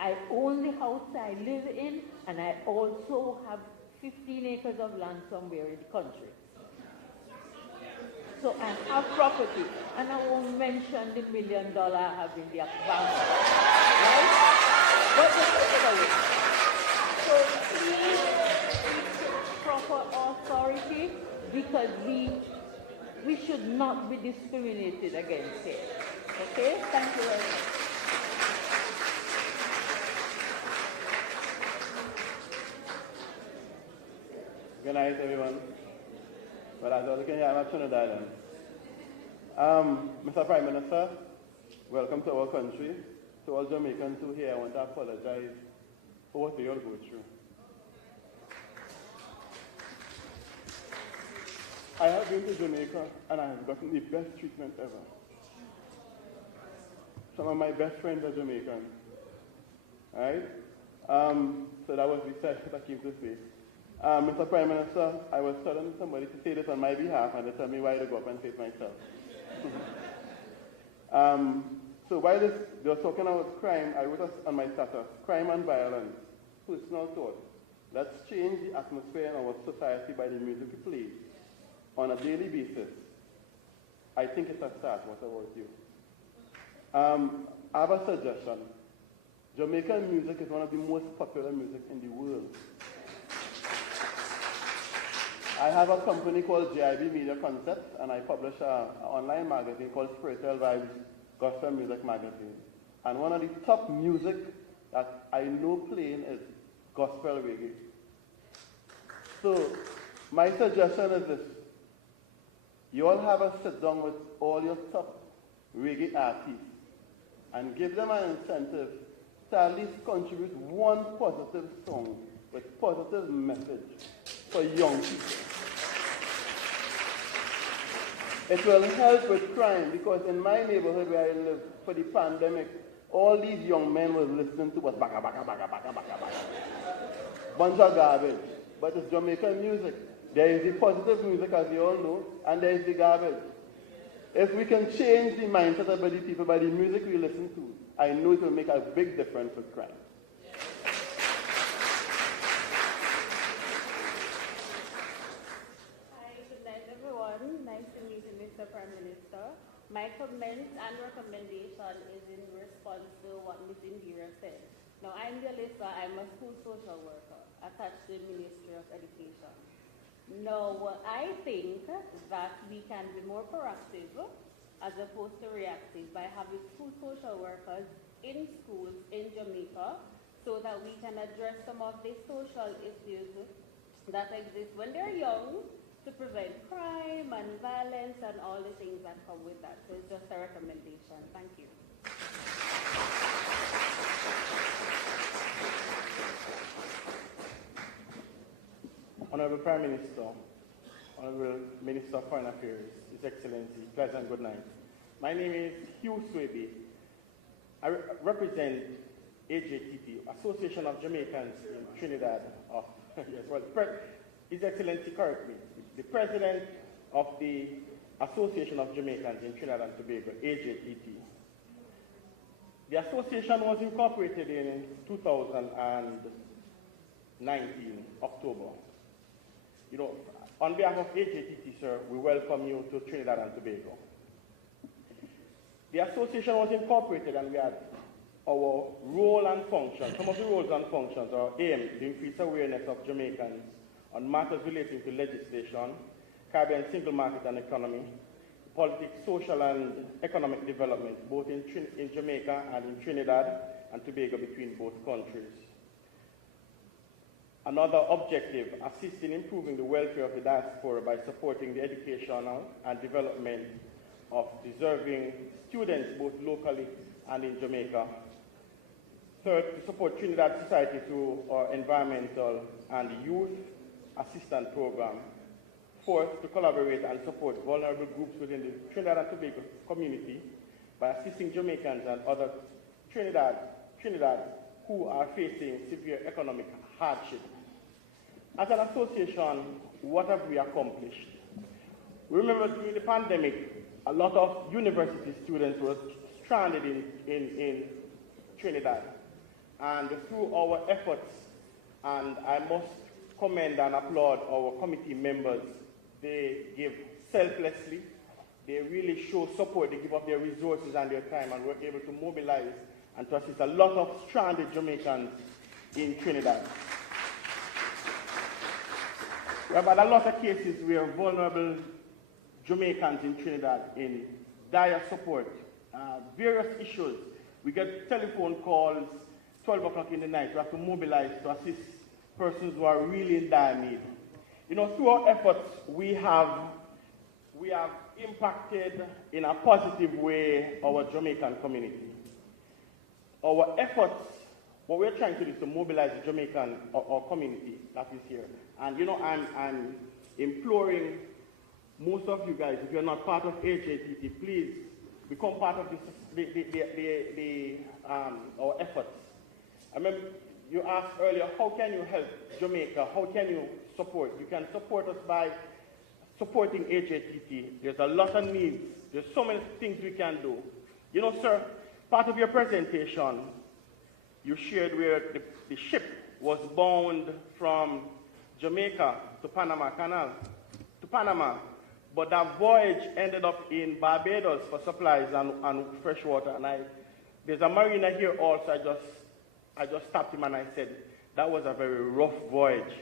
I own the house I live in, and I also have 15 acres of land somewhere in the country. So I have property, and I won't mention the $1 million I have in the bank, right? But they took it away. So please seek proper authority, because we should not be discriminated against here. Okay? Thank you very much. Good night, everyone. Well, as you can hear, I'm at Trinidad. Mr. Prime Minister, welcome to our country. To all Jamaicans who are here, I want to apologize for what we all go through. I have been to Jamaica, and I have gotten the best treatment ever. Some of my best friends are Jamaican. Right? So that was the side that I came to say. Mr. Prime Minister, I was telling somebody to say this on my behalf, and they tell me why to go up and say it myself. So while they were talking about crime, I wrote on my status, crime and violence, personal thought. Let's change the atmosphere in our society by the music we play on a daily basis. I think it's a start. What about you? I have a suggestion. Jamaican music is one of the most popular music in the world. I have a company called GIB Media Concepts, and I publish an online magazine called Spiritual Vibes Gospel Music Magazine. And one of the top music that I know playing is gospel reggae. So my suggestion is this. You all have a sit down with all your top reggae artists and give them an incentive to at least contribute one positive song with positive message for young people. It will help with crime, because in my neighborhood where I live, for the pandemic, all these young men were listening to was baka baka baka baka baka baka. Bunch of garbage. But it's Jamaican music. There is the positive music, as you all know, and there is the garbage. If we can change the mindset of the people by the music we listen to, I know it will make a big difference with crime. Nice to meet you, Mr. Prime Minister. My comments and recommendation is in response to what Ms. Indira said. Now, I'm the Alyssa. I'm a school social worker attached to the Ministry of Education. Now, I think that we can be more proactive as opposed to reactive by having school social workers in schools in Jamaica so that we can address some of the social issues that exist when they're young, to prevent crime and violence and all the things that come with that. So it's just a recommendation. Thank you. Honorable Prime Minister, Honorable Minister of Foreign Affairs, His Excellency, pleasant good night. My name is Hugh Swebe. I represent AJTT, Association of Jamaicans in Trinidad. Yes, well, His Excellency, correct me. The president of the Association of Jamaicans in Trinidad and Tobago, AJTT. The association was incorporated in 2019, October. You know, on behalf of AJTT, sir, we welcome you to Trinidad and Tobago. The association was incorporated and we had our role and function. Some of the roles and functions are aimed to increase awareness of Jamaicans on matters relating to legislation, Caribbean single market and economy, politics, social and economic development, both in Jamaica and in Trinidad and Tobago between both countries. Another objective, assist in improving the welfare of the diaspora by supporting the educational and development of deserving students both locally and in Jamaica. Third, to support Trinidad society through our environmental and youth assistance program. Fourth, to collaborate and support vulnerable groups within the Trinidad and Tobago community by assisting Jamaicans and other Trinidad who are facing severe economic hardship. As an association, what have we accomplished? Remember during the pandemic, a lot of university students were stranded in Trinidad. And through our efforts, and I must commend and applaud our committee members, they give selflessly, they really show support, they give up their resources and their time, and we're able to mobilize and to assist a lot of stranded Jamaicans in Trinidad. We have had a lot of cases where vulnerable Jamaicans in Trinidad in dire support, various issues. We get telephone calls, 12 o'clock in the night. We have to mobilize to assist persons who are really in dire need. You know, through our efforts, we have impacted in a positive way our Jamaican community. Our efforts, what we're trying to do is to mobilize the Jamaican our community that is here. And you know, I'm imploring most of you guys, if you're not part of HATT, please become part of our efforts. I remember you asked earlier, how can you help Jamaica? How can you support? You can support us by supporting HATT. There's a lot of needs. There's so many things we can do. You know, sir, part of your presentation, you shared where the ship was bound from Jamaica to Panama Canal, to Panama. But that voyage ended up in Barbados for supplies and fresh water. And there's a mariner here also, I just stopped him and I said, that was a very rough voyage.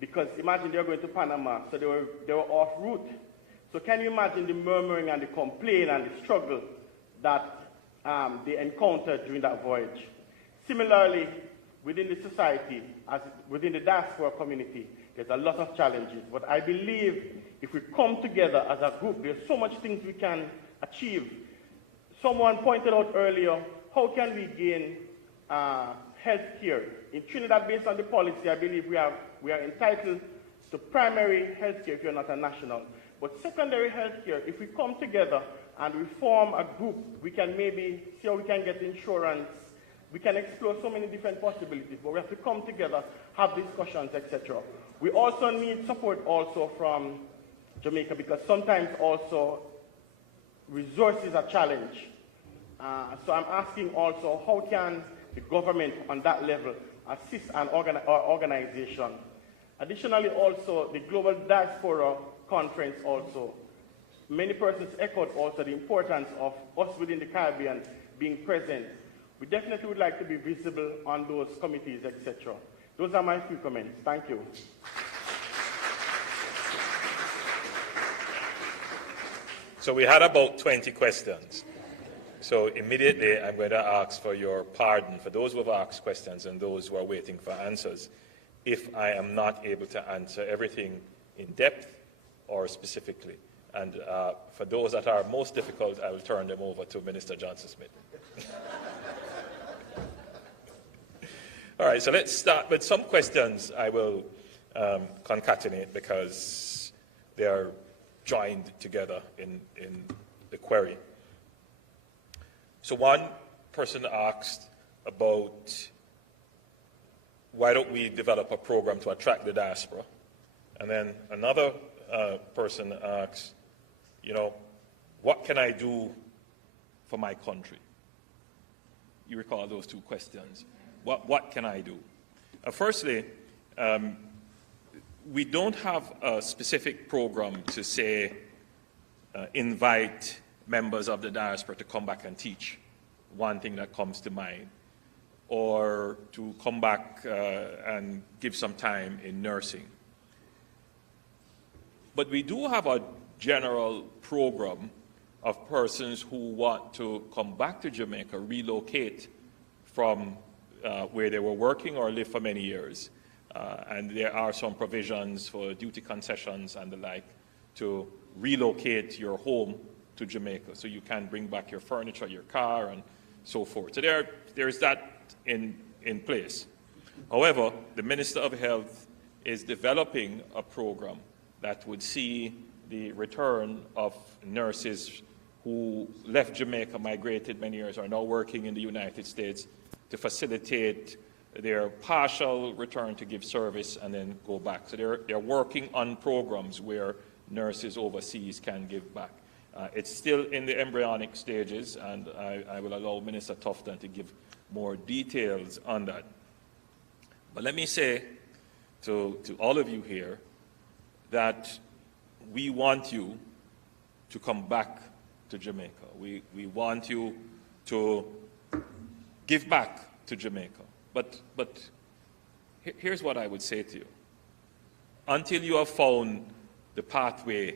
Because imagine they're going to Panama, so they were off route. So can you imagine the murmuring and the complaint and the struggle that they encountered during that voyage? Similarly, within the society, within the diaspora community, there's a lot of challenges. But I believe if we come together as a group, there's so much things we can achieve. Someone pointed out earlier, how can we gain health care? In Trinidad, based on the policy, I believe we are entitled to primary health care if you're not a national. But secondary health care, if we come together and we form a group, we can maybe see how we can get insurance. We can explore so many different possibilities, but we have to come together, have discussions, etc. We also need support also from Jamaica, because sometimes also resources are challenged. So I'm asking also, how can the government on that level assist our organization? Additionally, also the Global Diaspora Conference also. Many persons echoed also the importance of us within the Caribbean being present. We definitely would like to be visible on those committees, etc. Those are my few comments. Thank you. So we had about 20 questions. So immediately I'm going to ask for your pardon for those who have asked questions and those who are waiting for answers if I am not able to answer everything in depth or specifically. And for those that are most difficult, I will turn them over to Minister Johnson-Smith. All right, so let's start with some questions I will concatenate because they are joined together in the query. So one person asked about why don't we develop a program to attract the diaspora? And then another person asked, you know, what can I do for my country? You recall those two questions. What can I do? Firstly, we don't have a specific program to say invite members of the diaspora to come back and teach. One thing that comes to mind. Or to come back and give some time in nursing. But we do have a general program of persons who want to come back to Jamaica, relocate from where they were working or lived for many years. And there are some provisions for duty concessions and the like to relocate your home to Jamaica. So you can bring back your furniture, your car, and so forth. So there is that in place. However, the Minister of Health is developing a program that would see the return of nurses who left Jamaica, migrated many years, are now working in the United States to facilitate their partial return to give service and then go back. So they're working on programs where nurses overseas can give back. It's still in the embryonic stages, and I will allow Minister Tufton to give more details on that. But let me say to all of you here that we want you to come back to Jamaica. We want you to give back to Jamaica. But here's what I would say to you. Until you have found the pathway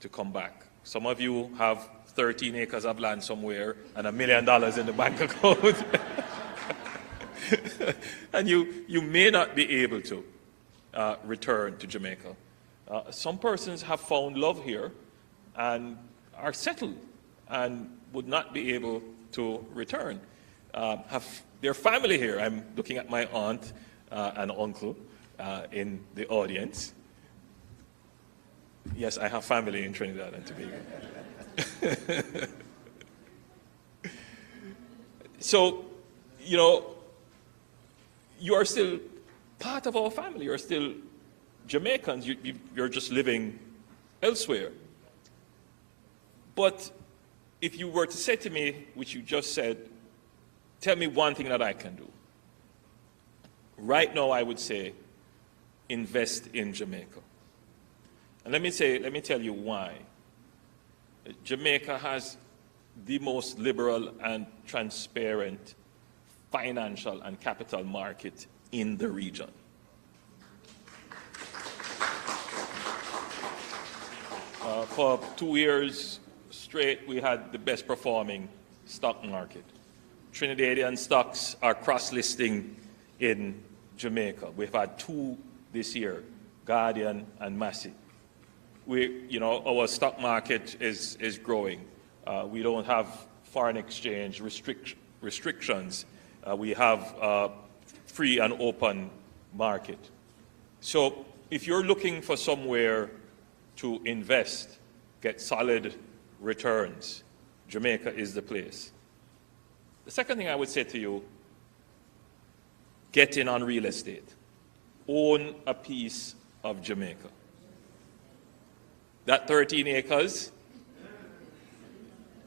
to come back, some of you have 13 acres of land somewhere and $1 million in the bank account. And you may not be able to return to Jamaica. Some persons have found love here and are settled and would not be able to return. Have their family here. I'm looking at my aunt and uncle in the audience. Yes, I have family in Trinidad and Tobago. So, you know, you are still part of our family. You're still Jamaicans. You're just living elsewhere. But if you were to say to me, which you just said, tell me one thing that I can do. Right now, I would say, invest in Jamaica. And let me tell you why. Jamaica has the most liberal and transparent financial and capital market in the region. For 2 years straight, we had the best performing stock market. Trinidadian stocks are cross-listing in Jamaica. We've had 2 this year, Guardian and Massey. Our stock market is growing. We don't have foreign exchange restrictions. We have a free and open market. So if you're looking for somewhere to invest, get solid returns, Jamaica is the place. The second thing I would say to you, get in on real estate. Own a piece of Jamaica. That 13 acres,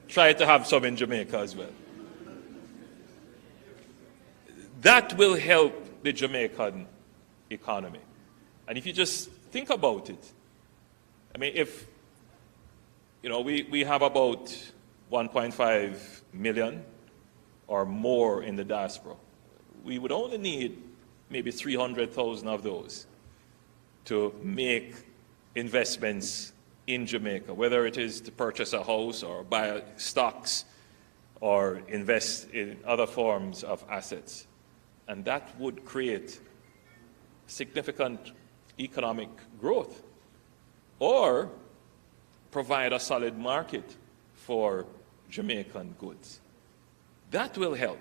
try to have some in Jamaica as well. That will help the Jamaican economy. And if you just think about it, I mean, if, we have about 1.5 million or more in the diaspora, we would only need maybe 300,000 of those to make investments in Jamaica, whether it is to purchase a house or buy stocks or invest in other forms of assets. And that would create significant economic growth or provide a solid market for Jamaican goods. That will help.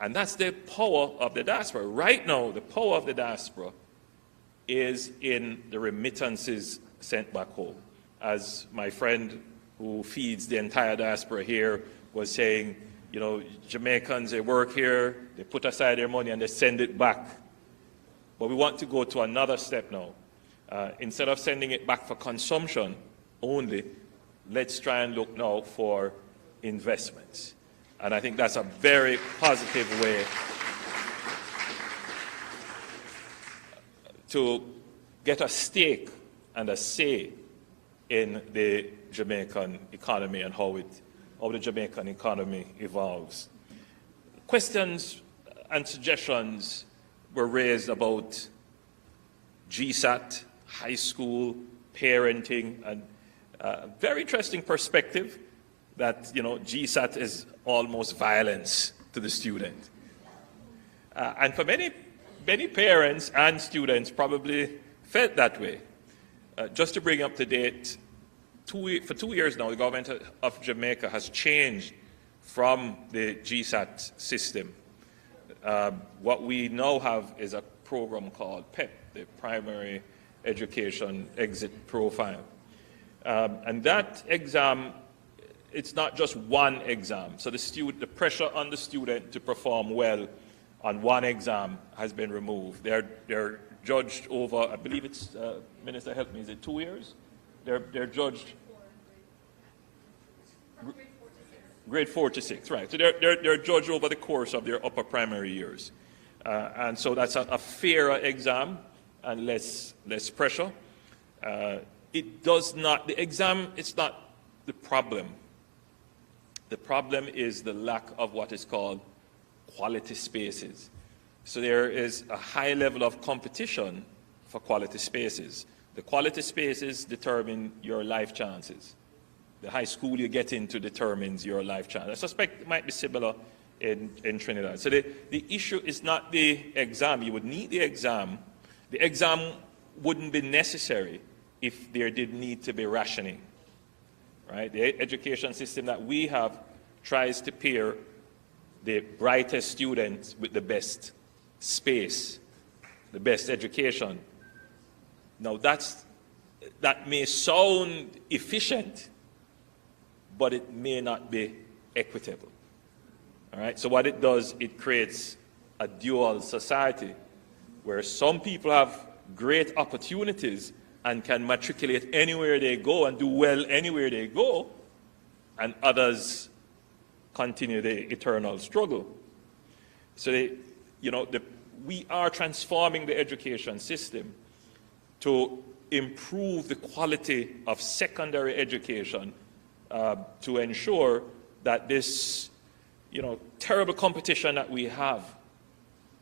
And that's the power of the diaspora. Right now, the power of the diaspora is in the remittances sent back home. As my friend who feeds the entire diaspora here was saying, Jamaicans, they work here, they put aside their money and they send it back. But we want to go to another step now. Instead of sending it back for consumption only, let's try and look now for investments. And I think that's a very positive way to get a stake and a say in the Jamaican economy and how the Jamaican economy evolves. Questions and suggestions were raised about GSAT, high school, parenting, and a very interesting perspective that, GSAT is almost violence to the student. And for many parents and students probably felt that way. Just to bring up to date, for 2 years now, the government of Jamaica has changed from the GSAT system. What we now have is a program called PEP, the Primary Education Exit Profile. And that exam, it's not just one exam. So the pressure on the student to perform well on one exam has been removed. They're judged over, I believe it's, Minister, help me, is it 2 years? They're judged grade 4 to 6, right? So they're judged over the course of their upper primary years, and so that's a fairer exam and less pressure. It does not. The exam is not the problem. The problem is the lack of what is called quality spaces. So there is a high level of competition for quality spaces. The quality spaces determine your life chances. The high school you get into determines your life chance. I suspect it might be similar in Trinidad. So the issue is not the exam. You would need the exam. The exam wouldn't be necessary if there did need to be rationing. Right? The education system that we have tries to pair the brightest students with the best space, the best education. Now that may sound efficient, but it may not be equitable. All right? So what it does, it creates a dual society where some people have great opportunities and can matriculate anywhere they go and do well anywhere they go, and others continue the eternal struggle. So we are transforming the education system to improve the quality of secondary education to ensure that this terrible competition that we have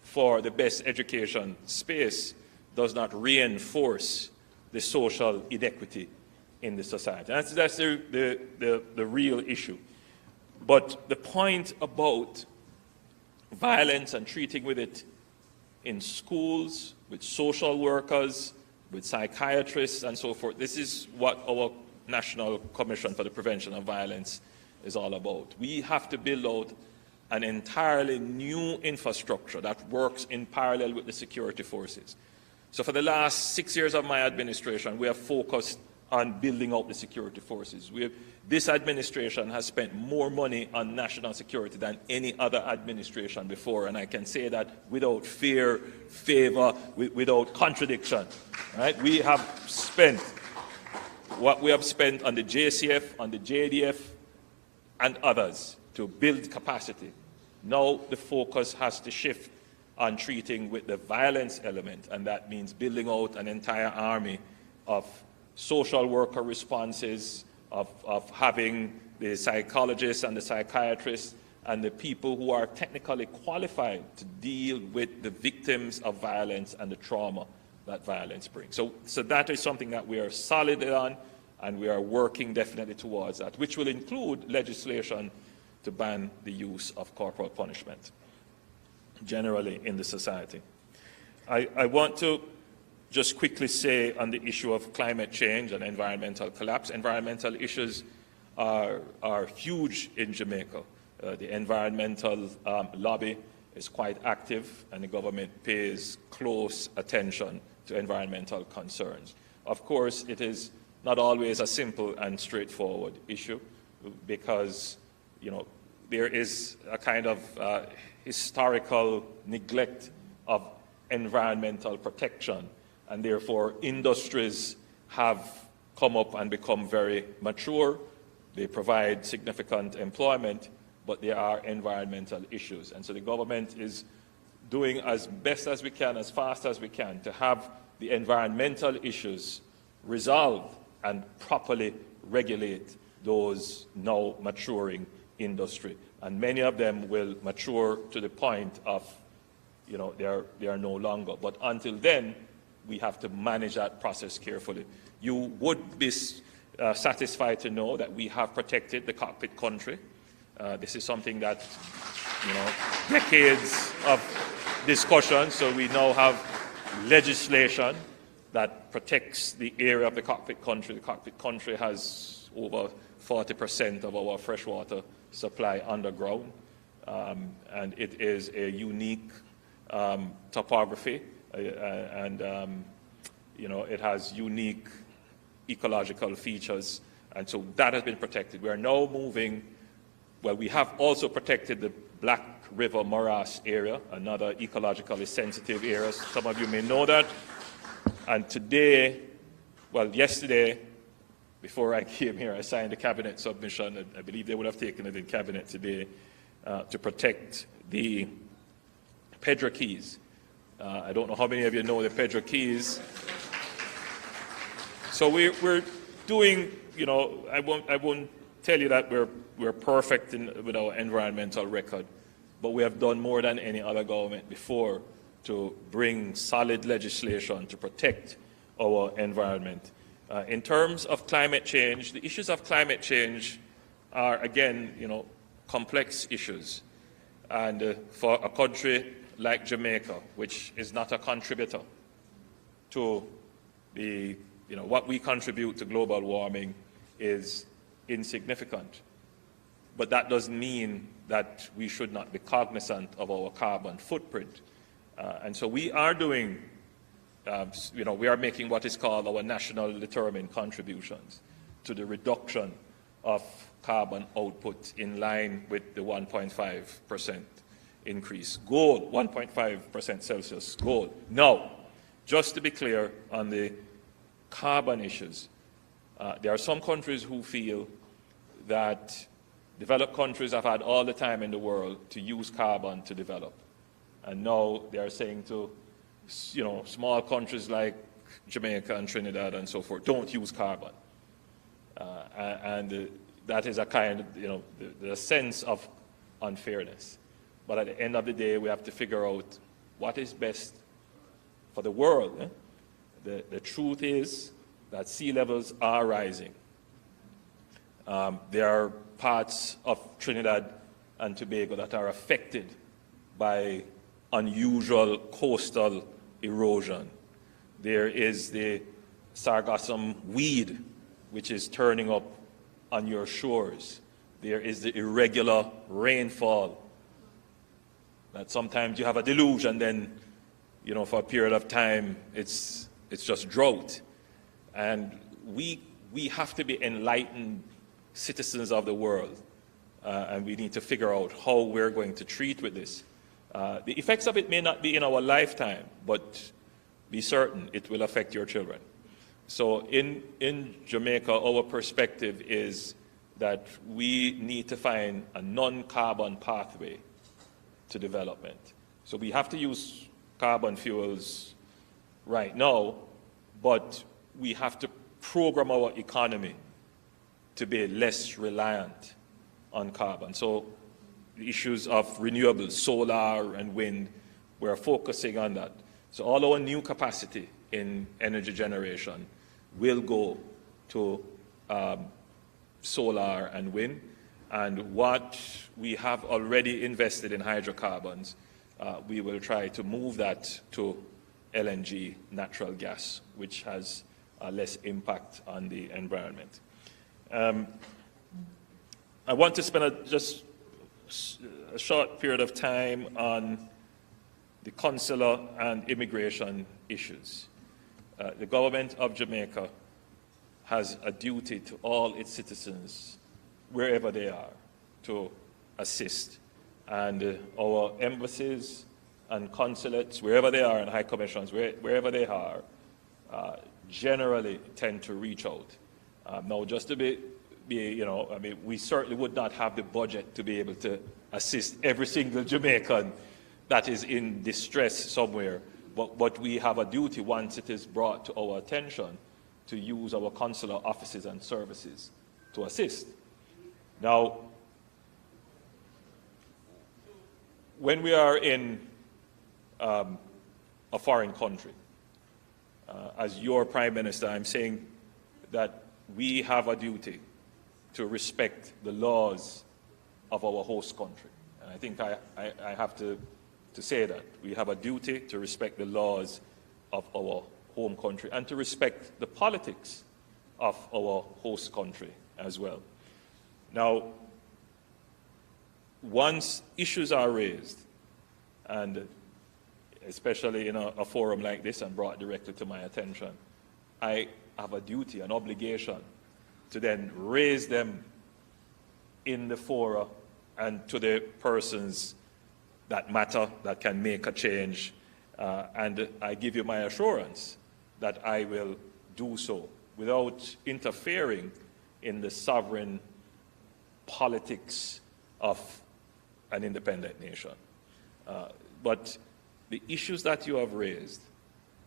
for the best education space does not reinforce the social inequity in the society. That's the real issue. But the point about violence and treating with it in schools, with social workers, with psychiatrists and so forth, this is what our National Commission for the Prevention of Violence is all about. We have to build out an entirely new infrastructure that works in parallel with the security forces. So for the last 6 years of my administration, we have focused on building out the security forces. This administration has spent more money on national security than any other administration before, and I can say that without fear, favor, without contradiction. Right? We have spent what we have spent on the JCF, on the JDF, and others to build capacity. Now the focus has to shift on treating with the violence element, and that means building out an entire army of social worker responses, of having the psychologists and the psychiatrists and the people who are technically qualified to deal with the victims of violence and the trauma that violence brings. So that is something that we are solid on, and we are working definitely towards that, which will include legislation to ban the use of corporal punishment generally in the society. I want to just quickly say on the issue of climate change and environmental collapse, environmental issues are huge in Jamaica. The environmental lobby is quite active, and the government pays close attention to environmental concerns. Of course, it is not always a simple and straightforward issue because, there is a kind of historical neglect of environmental protection, and therefore industries have come up and become very mature. They provide significant employment, but there are environmental issues. And so the government is doing as best as we can, as fast as we can, to have the environmental issues resolved and properly regulate those now maturing industry. And many of them will mature to the point of, they are no longer. But until then, we have to manage that process carefully. You would be satisfied to know that we have protected the cockpit country. This is something that, decades of discussion, so we now have legislation that protects the area of the cockpit country. The cockpit country has over 40% of our freshwater supply underground, and it is a unique topography, and it has unique ecological features, and so that has been protected. We are now moving, we have also protected the Black River Morass area, another ecologically sensitive area. Some of you may know that. And today, yesterday, before I came here, I signed the cabinet submission, and I believe they would have taken it in cabinet today, to protect the Pedro Keys. I don't know how many of you know the Pedro Keys. So we're doing, you know, I won't tell you that we're perfect with our environmental record, but we have done more than any other government before to bring solid legislation to protect our environment. In terms of climate change, the issues of climate change are, again, you know, complex issues. And for a country like Jamaica, which is not a contributor to the, you know, what we contribute to global warming is insignificant. But that doesn't mean that we should not be cognizant of our carbon footprint. And so we are doing, you know, we are making what is called our national determined contributions to the reduction of carbon output in line with the 1.5% increase goal, 1.5% Celsius goal. Now, just to be clear on the carbon issues, there are some countries who feel that developed countries have had all the time in the world to use carbon to develop. And now they are saying to, you know, small countries like Jamaica and Trinidad and so forth, don't use carbon. That is a kind of, you know, the sense of unfairness. But at the end of the day, we have to figure out what is best for the world. The truth is that sea levels are rising. There are parts of Trinidad and Tobago that are affected by unusual coastal erosion. There is the sargassum weed, which is turning up on your shores. There is the irregular rainfall, that sometimes you have a deluge and then, you know, for a period of time, it's just drought. And we have to be enlightened citizens of the world, and we need to figure out how we're going to treat with this. The effects of it may not be in our lifetime, but be certain it will affect your children. So in Jamaica, our perspective is that we need to find a non-carbon pathway to development. So we have to use carbon fuels right now, but we have to program our economy to be less reliant on carbon. So the issues of renewables, solar and wind, we're focusing on that. So all our new capacity in energy generation will go to solar and wind. And what we have already invested in hydrocarbons, we will try to move that to LNG, natural gas, which has less impact on the environment. I want to spend just a short period of time on the consular and immigration issues. The government of Jamaica has a duty to all its citizens, wherever they are, to assist. And our embassies and consulates, wherever they are, and high commissions, wherever they are, generally tend to reach out. Now, just to be, you know, I mean, we certainly would not have the budget to be able to assist every single Jamaican that is in distress somewhere, but we have a duty, once it is brought to our attention, to use our consular offices and services to assist. Now, when we are in a foreign country, as your Prime Minister, I'm saying that we have a duty to respect the laws of our host country. And I think I have to say that. We have a duty to respect the laws of our home country and to respect the politics of our host country as well. Now, once issues are raised, and especially in a forum like this and brought directly to my attention, I have a duty, an obligation to then raise them in the fora and to the persons that matter, that can make a change. And I give you my assurance that I will do so without interfering in the sovereign politics of an independent nation. But the issues that you have raised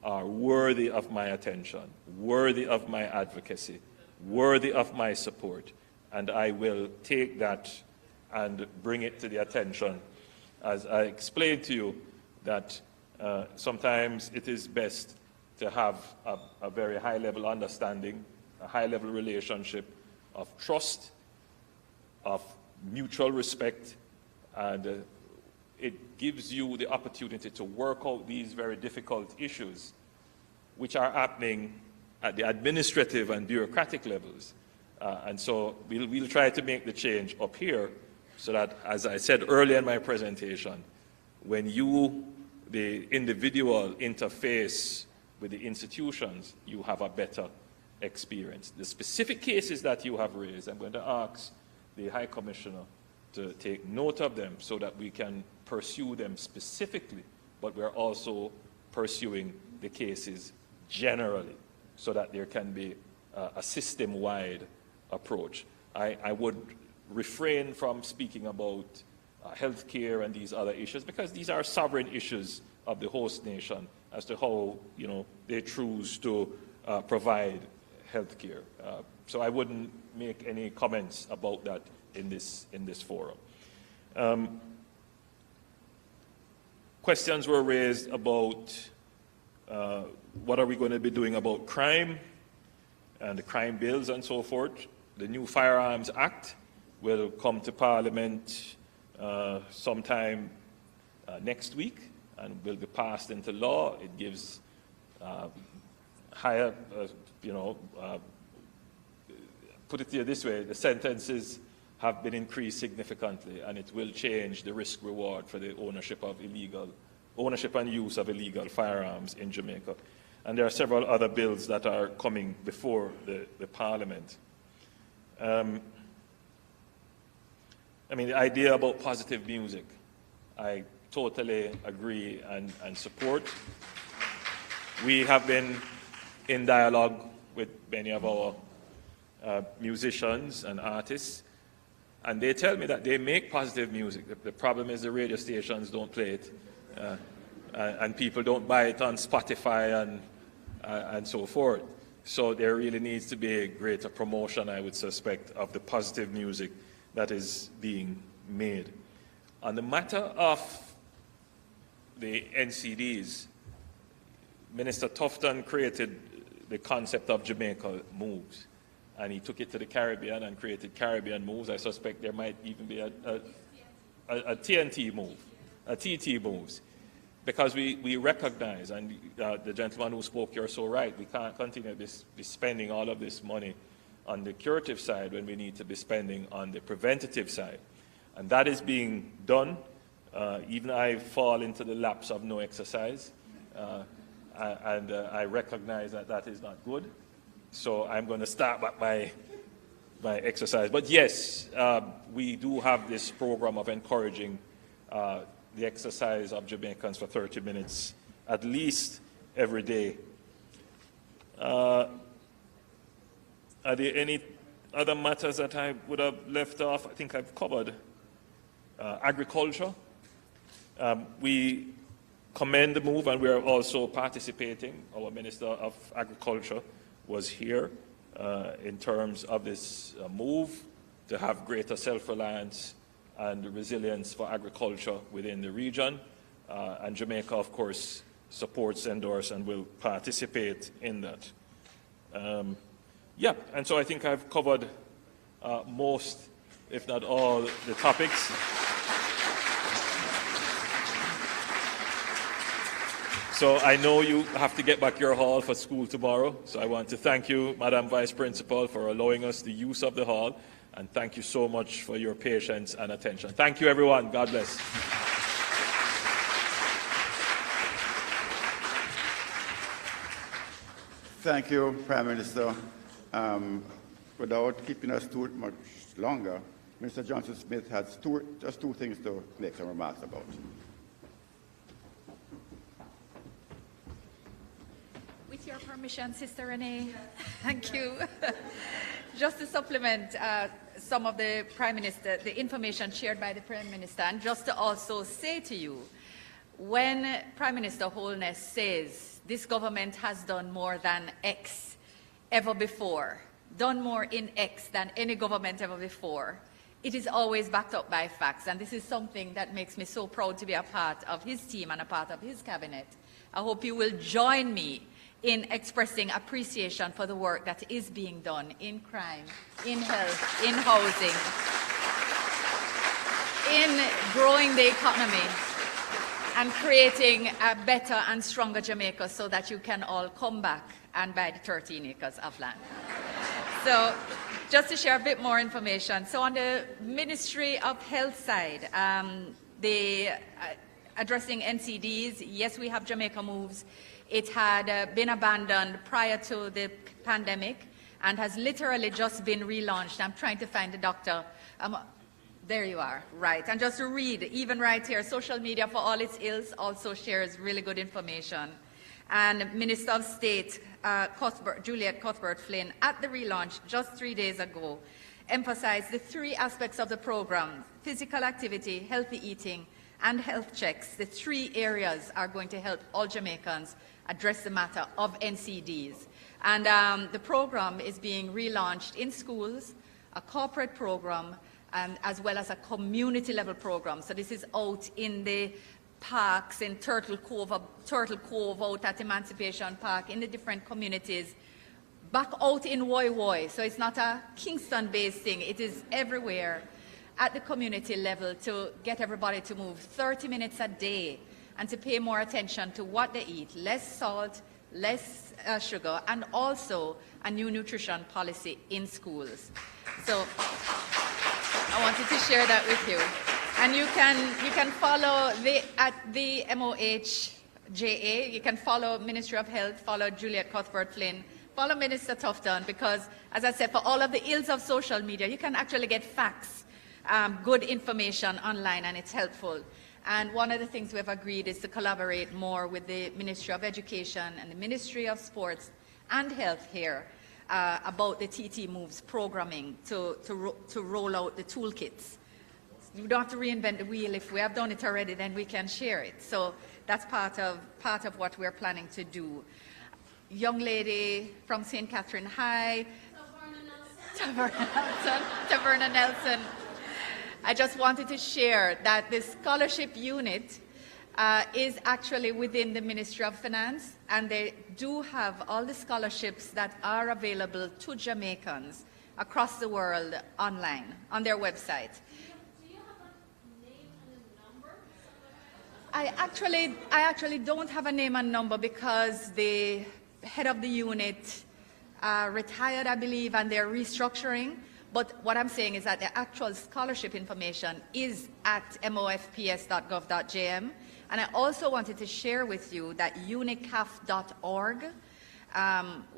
are worthy of my attention, worthy of my advocacy, worthy of my support, and I will take that and bring it to the attention. As I explained to you, that sometimes it is best to have a very high-level understanding, a high-level relationship of trust, of mutual respect, and it gives you the opportunity to work out these very difficult issues which are happening at the administrative and bureaucratic levels. And so we'll try to make the change up here so that, as I said earlier in my presentation, when you, the individual, interface with the institutions, you have a better experience. The specific cases that you have raised, I'm going to ask the High Commissioner to take note of them so that we can pursue them specifically, but we're also pursuing the cases generally so that there can be a system-wide approach. I would refrain from speaking about healthcare and these other issues because these are sovereign issues of the host nation as to how they choose to provide healthcare. So I wouldn't make any comments about that in this forum. Questions were raised about what are we going to be doing about crime and the crime bills and so forth. The new Firearms Act will come to Parliament sometime next week and will be passed into law. It gives higher, put it this way, the sentences have been increased significantly, and it will change the risk reward for the ownership and use of illegal firearms in Jamaica. And there are several other bills that are coming before the Parliament. The idea about positive music, I totally agree and support. We have been in dialogue with many of our musicians and artists, and they tell me that they make positive music. The problem is the radio stations don't play it, and people don't buy it on Spotify and so forth. So there really needs to be a greater promotion, I would suspect, of the positive music that is being made. On the matter of the NCDs, Minister Tufton created the concept of Jamaica Moves, and he took it to the Caribbean and created Caribbean Moves. I suspect there might even be a TNT move, a TT Moves, because we recognize, and the gentleman who spoke here is so right, we can't continue to be spending all of this money on the curative side when we need to be spending on the preventative side. And that is being done. Even I fall into the lapse of no exercise, and I recognize that that is not good. So I'm going to start back my exercise. But yes, we do have this program of encouraging the exercise of Jamaicans for 30 minutes, at least every day. Are there any other matters that I would have left off? I think I've covered agriculture. We commend the move, and we are also participating. Our Minister of Agriculture was here in terms of this move to have greater self-reliance and resilience for agriculture within the region. And Jamaica, of course, supports, endorses, and will participate in that. And so I think I've covered most, if not all, the topics. So I know you have to get back your hall for school tomorrow. So I want to thank you, Madam Vice Principal, for allowing us the use of the hall. And thank you so much for your patience and attention. Thank you, everyone. God bless. Thank you, Prime Minister. Without keeping us too much longer, Mr. Johnson-Smith has just two things to make some remarks about. With your permission. permission, Sister Renee? Thank you. Just to supplement some of the Prime Minister, the information shared by the Prime Minister, and just to also say to you, when Prime Minister Holness says this government has done more than X ever before, done more in X than any government ever before, it is always backed up by facts, and this is something that makes me so proud to be a part of his team and a part of his cabinet. I hope you will join me in expressing appreciation for the work that is being done in crime, in health, in housing, in growing the economy, and creating a better and stronger Jamaica so that you can all come back and buy the 13 acres of land. So, just to share a bit more information, so on the Ministry of Health side, addressing NCDs, yes, we have Jamaica Moves. It had been abandoned prior to the pandemic and has literally just been relaunched. I'm trying to find the doctor. There you are, right. And just to read, even right here, social media for all its ills also shares really good information. And Minister of State Juliet Cuthbert-Flynn, at the relaunch just 3 days ago, emphasized the 3 aspects of the program: physical activity, healthy eating, and health checks. The 3 areas are going to help all Jamaicans address the matter of NCDs. And the program is being relaunched in schools, a corporate program, as well as a community-level program. So this is out in the parks, in Turtle Cove, out at Emancipation Park, in the different communities, back out in Woy Woy. So it's not a Kingston-based thing. It is everywhere at the community level to get everybody to move 30 minutes a day and to pay more attention to what they eat, less salt, less sugar, and also a new nutrition policy in schools. So I wanted to share that with you. And you can follow at the MOHJA, you can follow Ministry of Health, follow Juliet Cuthbert-Flynn, follow Minister Tufton, because, as I said, for all of the ills of social media, you can actually get facts, good information online, and it's helpful. And one of the things we've agreed is to collaborate more with the Ministry of Education and the Ministry of Sports and Health here about the TT Moves programming to roll out the toolkits. You don't have to reinvent the wheel. If we have done it already, then we can share it. So that's part of what we're planning to do. Young lady from St. Catherine High, Taverna Nelson. I just wanted to share that the scholarship unit is actually within the Ministry of Finance, and they do have all the scholarships that are available to Jamaicans across the world online on their website. I actually don't have a name and number because the head of the unit retired, I believe, and they're restructuring. But what I'm saying is that the actual scholarship information is at mofps.gov.jm. And I also wanted to share with you that unicaf.org,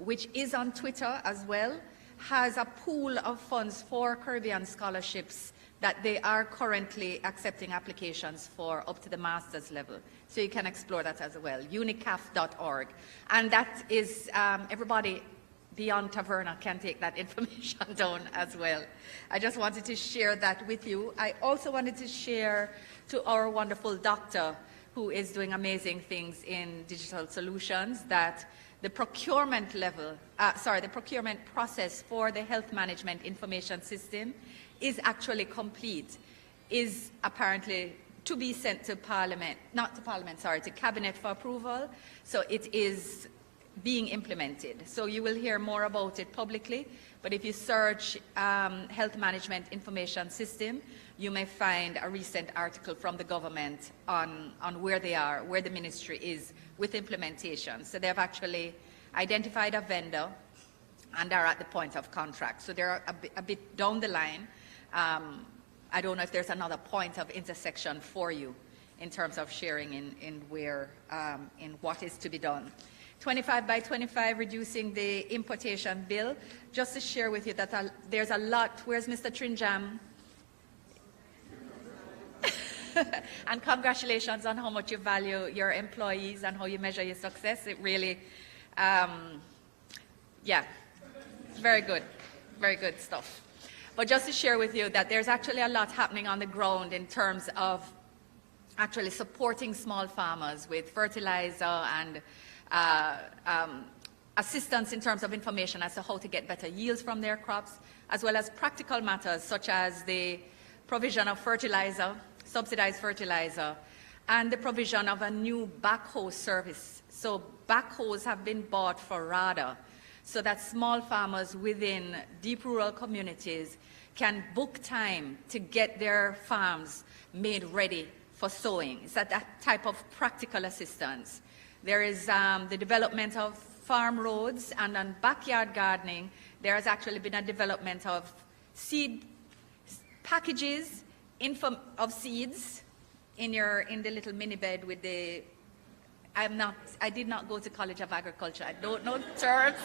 which is on Twitter as well, has a pool of funds for Caribbean scholarships that they are currently accepting applications for up to the master's level. So you can explore that as well, unicaf.org. And that is, everybody beyond Taverna can take that information down as well. I just wanted to share that with you. I also wanted to share to our wonderful doctor who is doing amazing things in digital solutions that the procurement the procurement process for the health management information system is actually complete, is apparently to be sent to Parliament, to Cabinet for approval. So it is being implemented. So you will hear more about it publicly, but if you search health management information system, you may find a recent article from the government on where they are, where the ministry is with implementation. So they've actually identified a vendor and are at the point of contract. So they're a bit down the line. I don't know if there's another point of intersection for you in terms of sharing in what is to be done. 25 by 25, reducing the importation bill. Just to share with you that there's a lot. Where's Mr. Trinjam? And congratulations on how much you value your employees and how you measure your success. It really, Yeah, very good stuff. But just to share with you that there's actually a lot happening on the ground in terms of actually supporting small farmers with fertilizer and assistance in terms of information as to how to get better yields from their crops, as well as practical matters such as the provision of fertilizer, subsidized fertilizer, and the provision of a new backhoe service. So backhoes have been bought for RADA so that small farmers within deep rural communities can book time to get their farms made ready for sowing. It's that type of practical assistance. There is the development of farm roads, and on backyard gardening, there has actually been a development of seed packages of seeds in the little mini bed with the. I did not go to College of Agriculture. I don't know terms.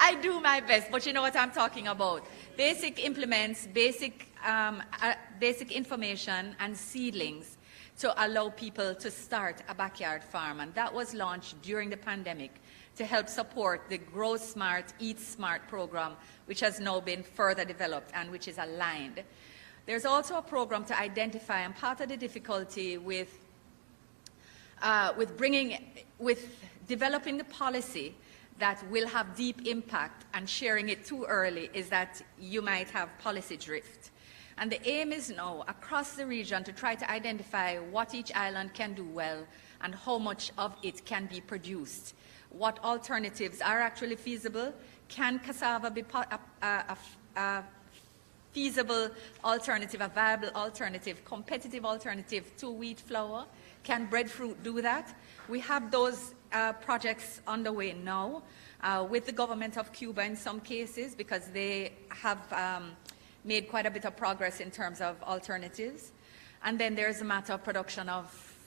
I do my best, but you know what I'm talking about. Basic implements, basic information and seedlings to allow people to start a backyard farm. And that was launched during the pandemic to help support the Grow Smart, Eat Smart program, which has now been further developed and which is aligned. There's also a program to identify, and part of the difficulty with developing the policy that will have deep impact and sharing it too early is that you might have policy drift. And the aim is now across the region to try to identify what each island can do well and how much of it can be produced. What alternatives are actually feasible? Can cassava be a feasible alternative, a viable alternative, competitive alternative to wheat flour? Can breadfruit do that? We have those projects underway now with the government of Cuba in some cases, because they have made quite a bit of progress in terms of alternatives. And then there's a matter of production of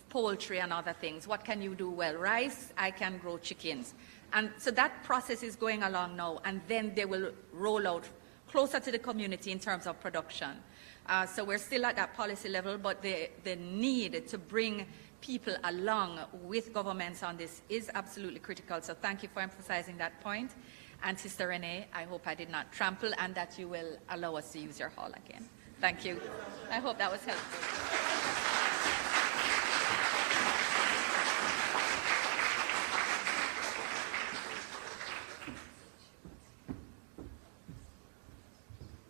poultry and other things. What can you do well? Rice, I can grow chickens. And so that process is going along now, and then they will roll out closer to the community in terms of production. So we're still at that policy level, but the need to bring people along with governments on this is absolutely critical. So thank you for emphasizing that point. And Sister Renee, I hope I did not trample and that you will allow us to use your hall again. Thank you. I hope that was helpful.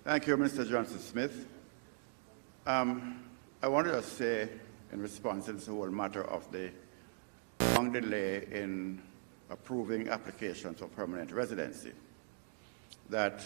Thank you, Mr. Johnson-Smith. I wanted to say, in response to this whole matter of the long delay in approving applications for permanent residency, that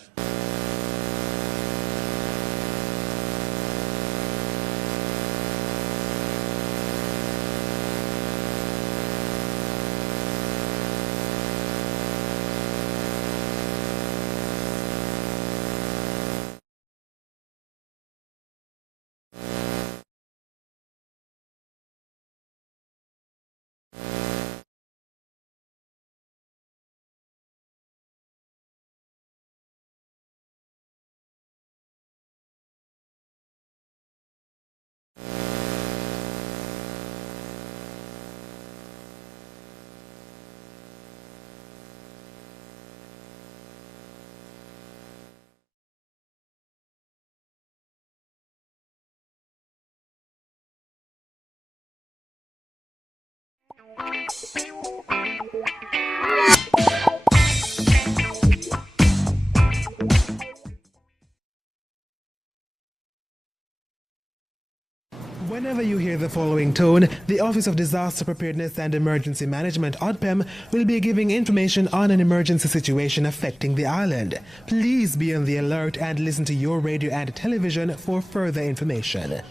Whenever you hear the following tone, the Office of Disaster Preparedness and Emergency Management, ODPEM, will be giving information on an emergency situation affecting the island. Please be on the alert and listen to your radio and television for further information.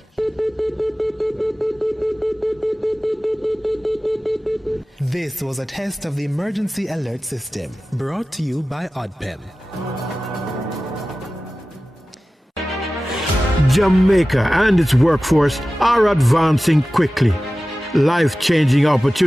This was a test of the emergency alert system, brought to you by ODPEM. Jamaica and its workforce are advancing quickly. Life-changing opportunities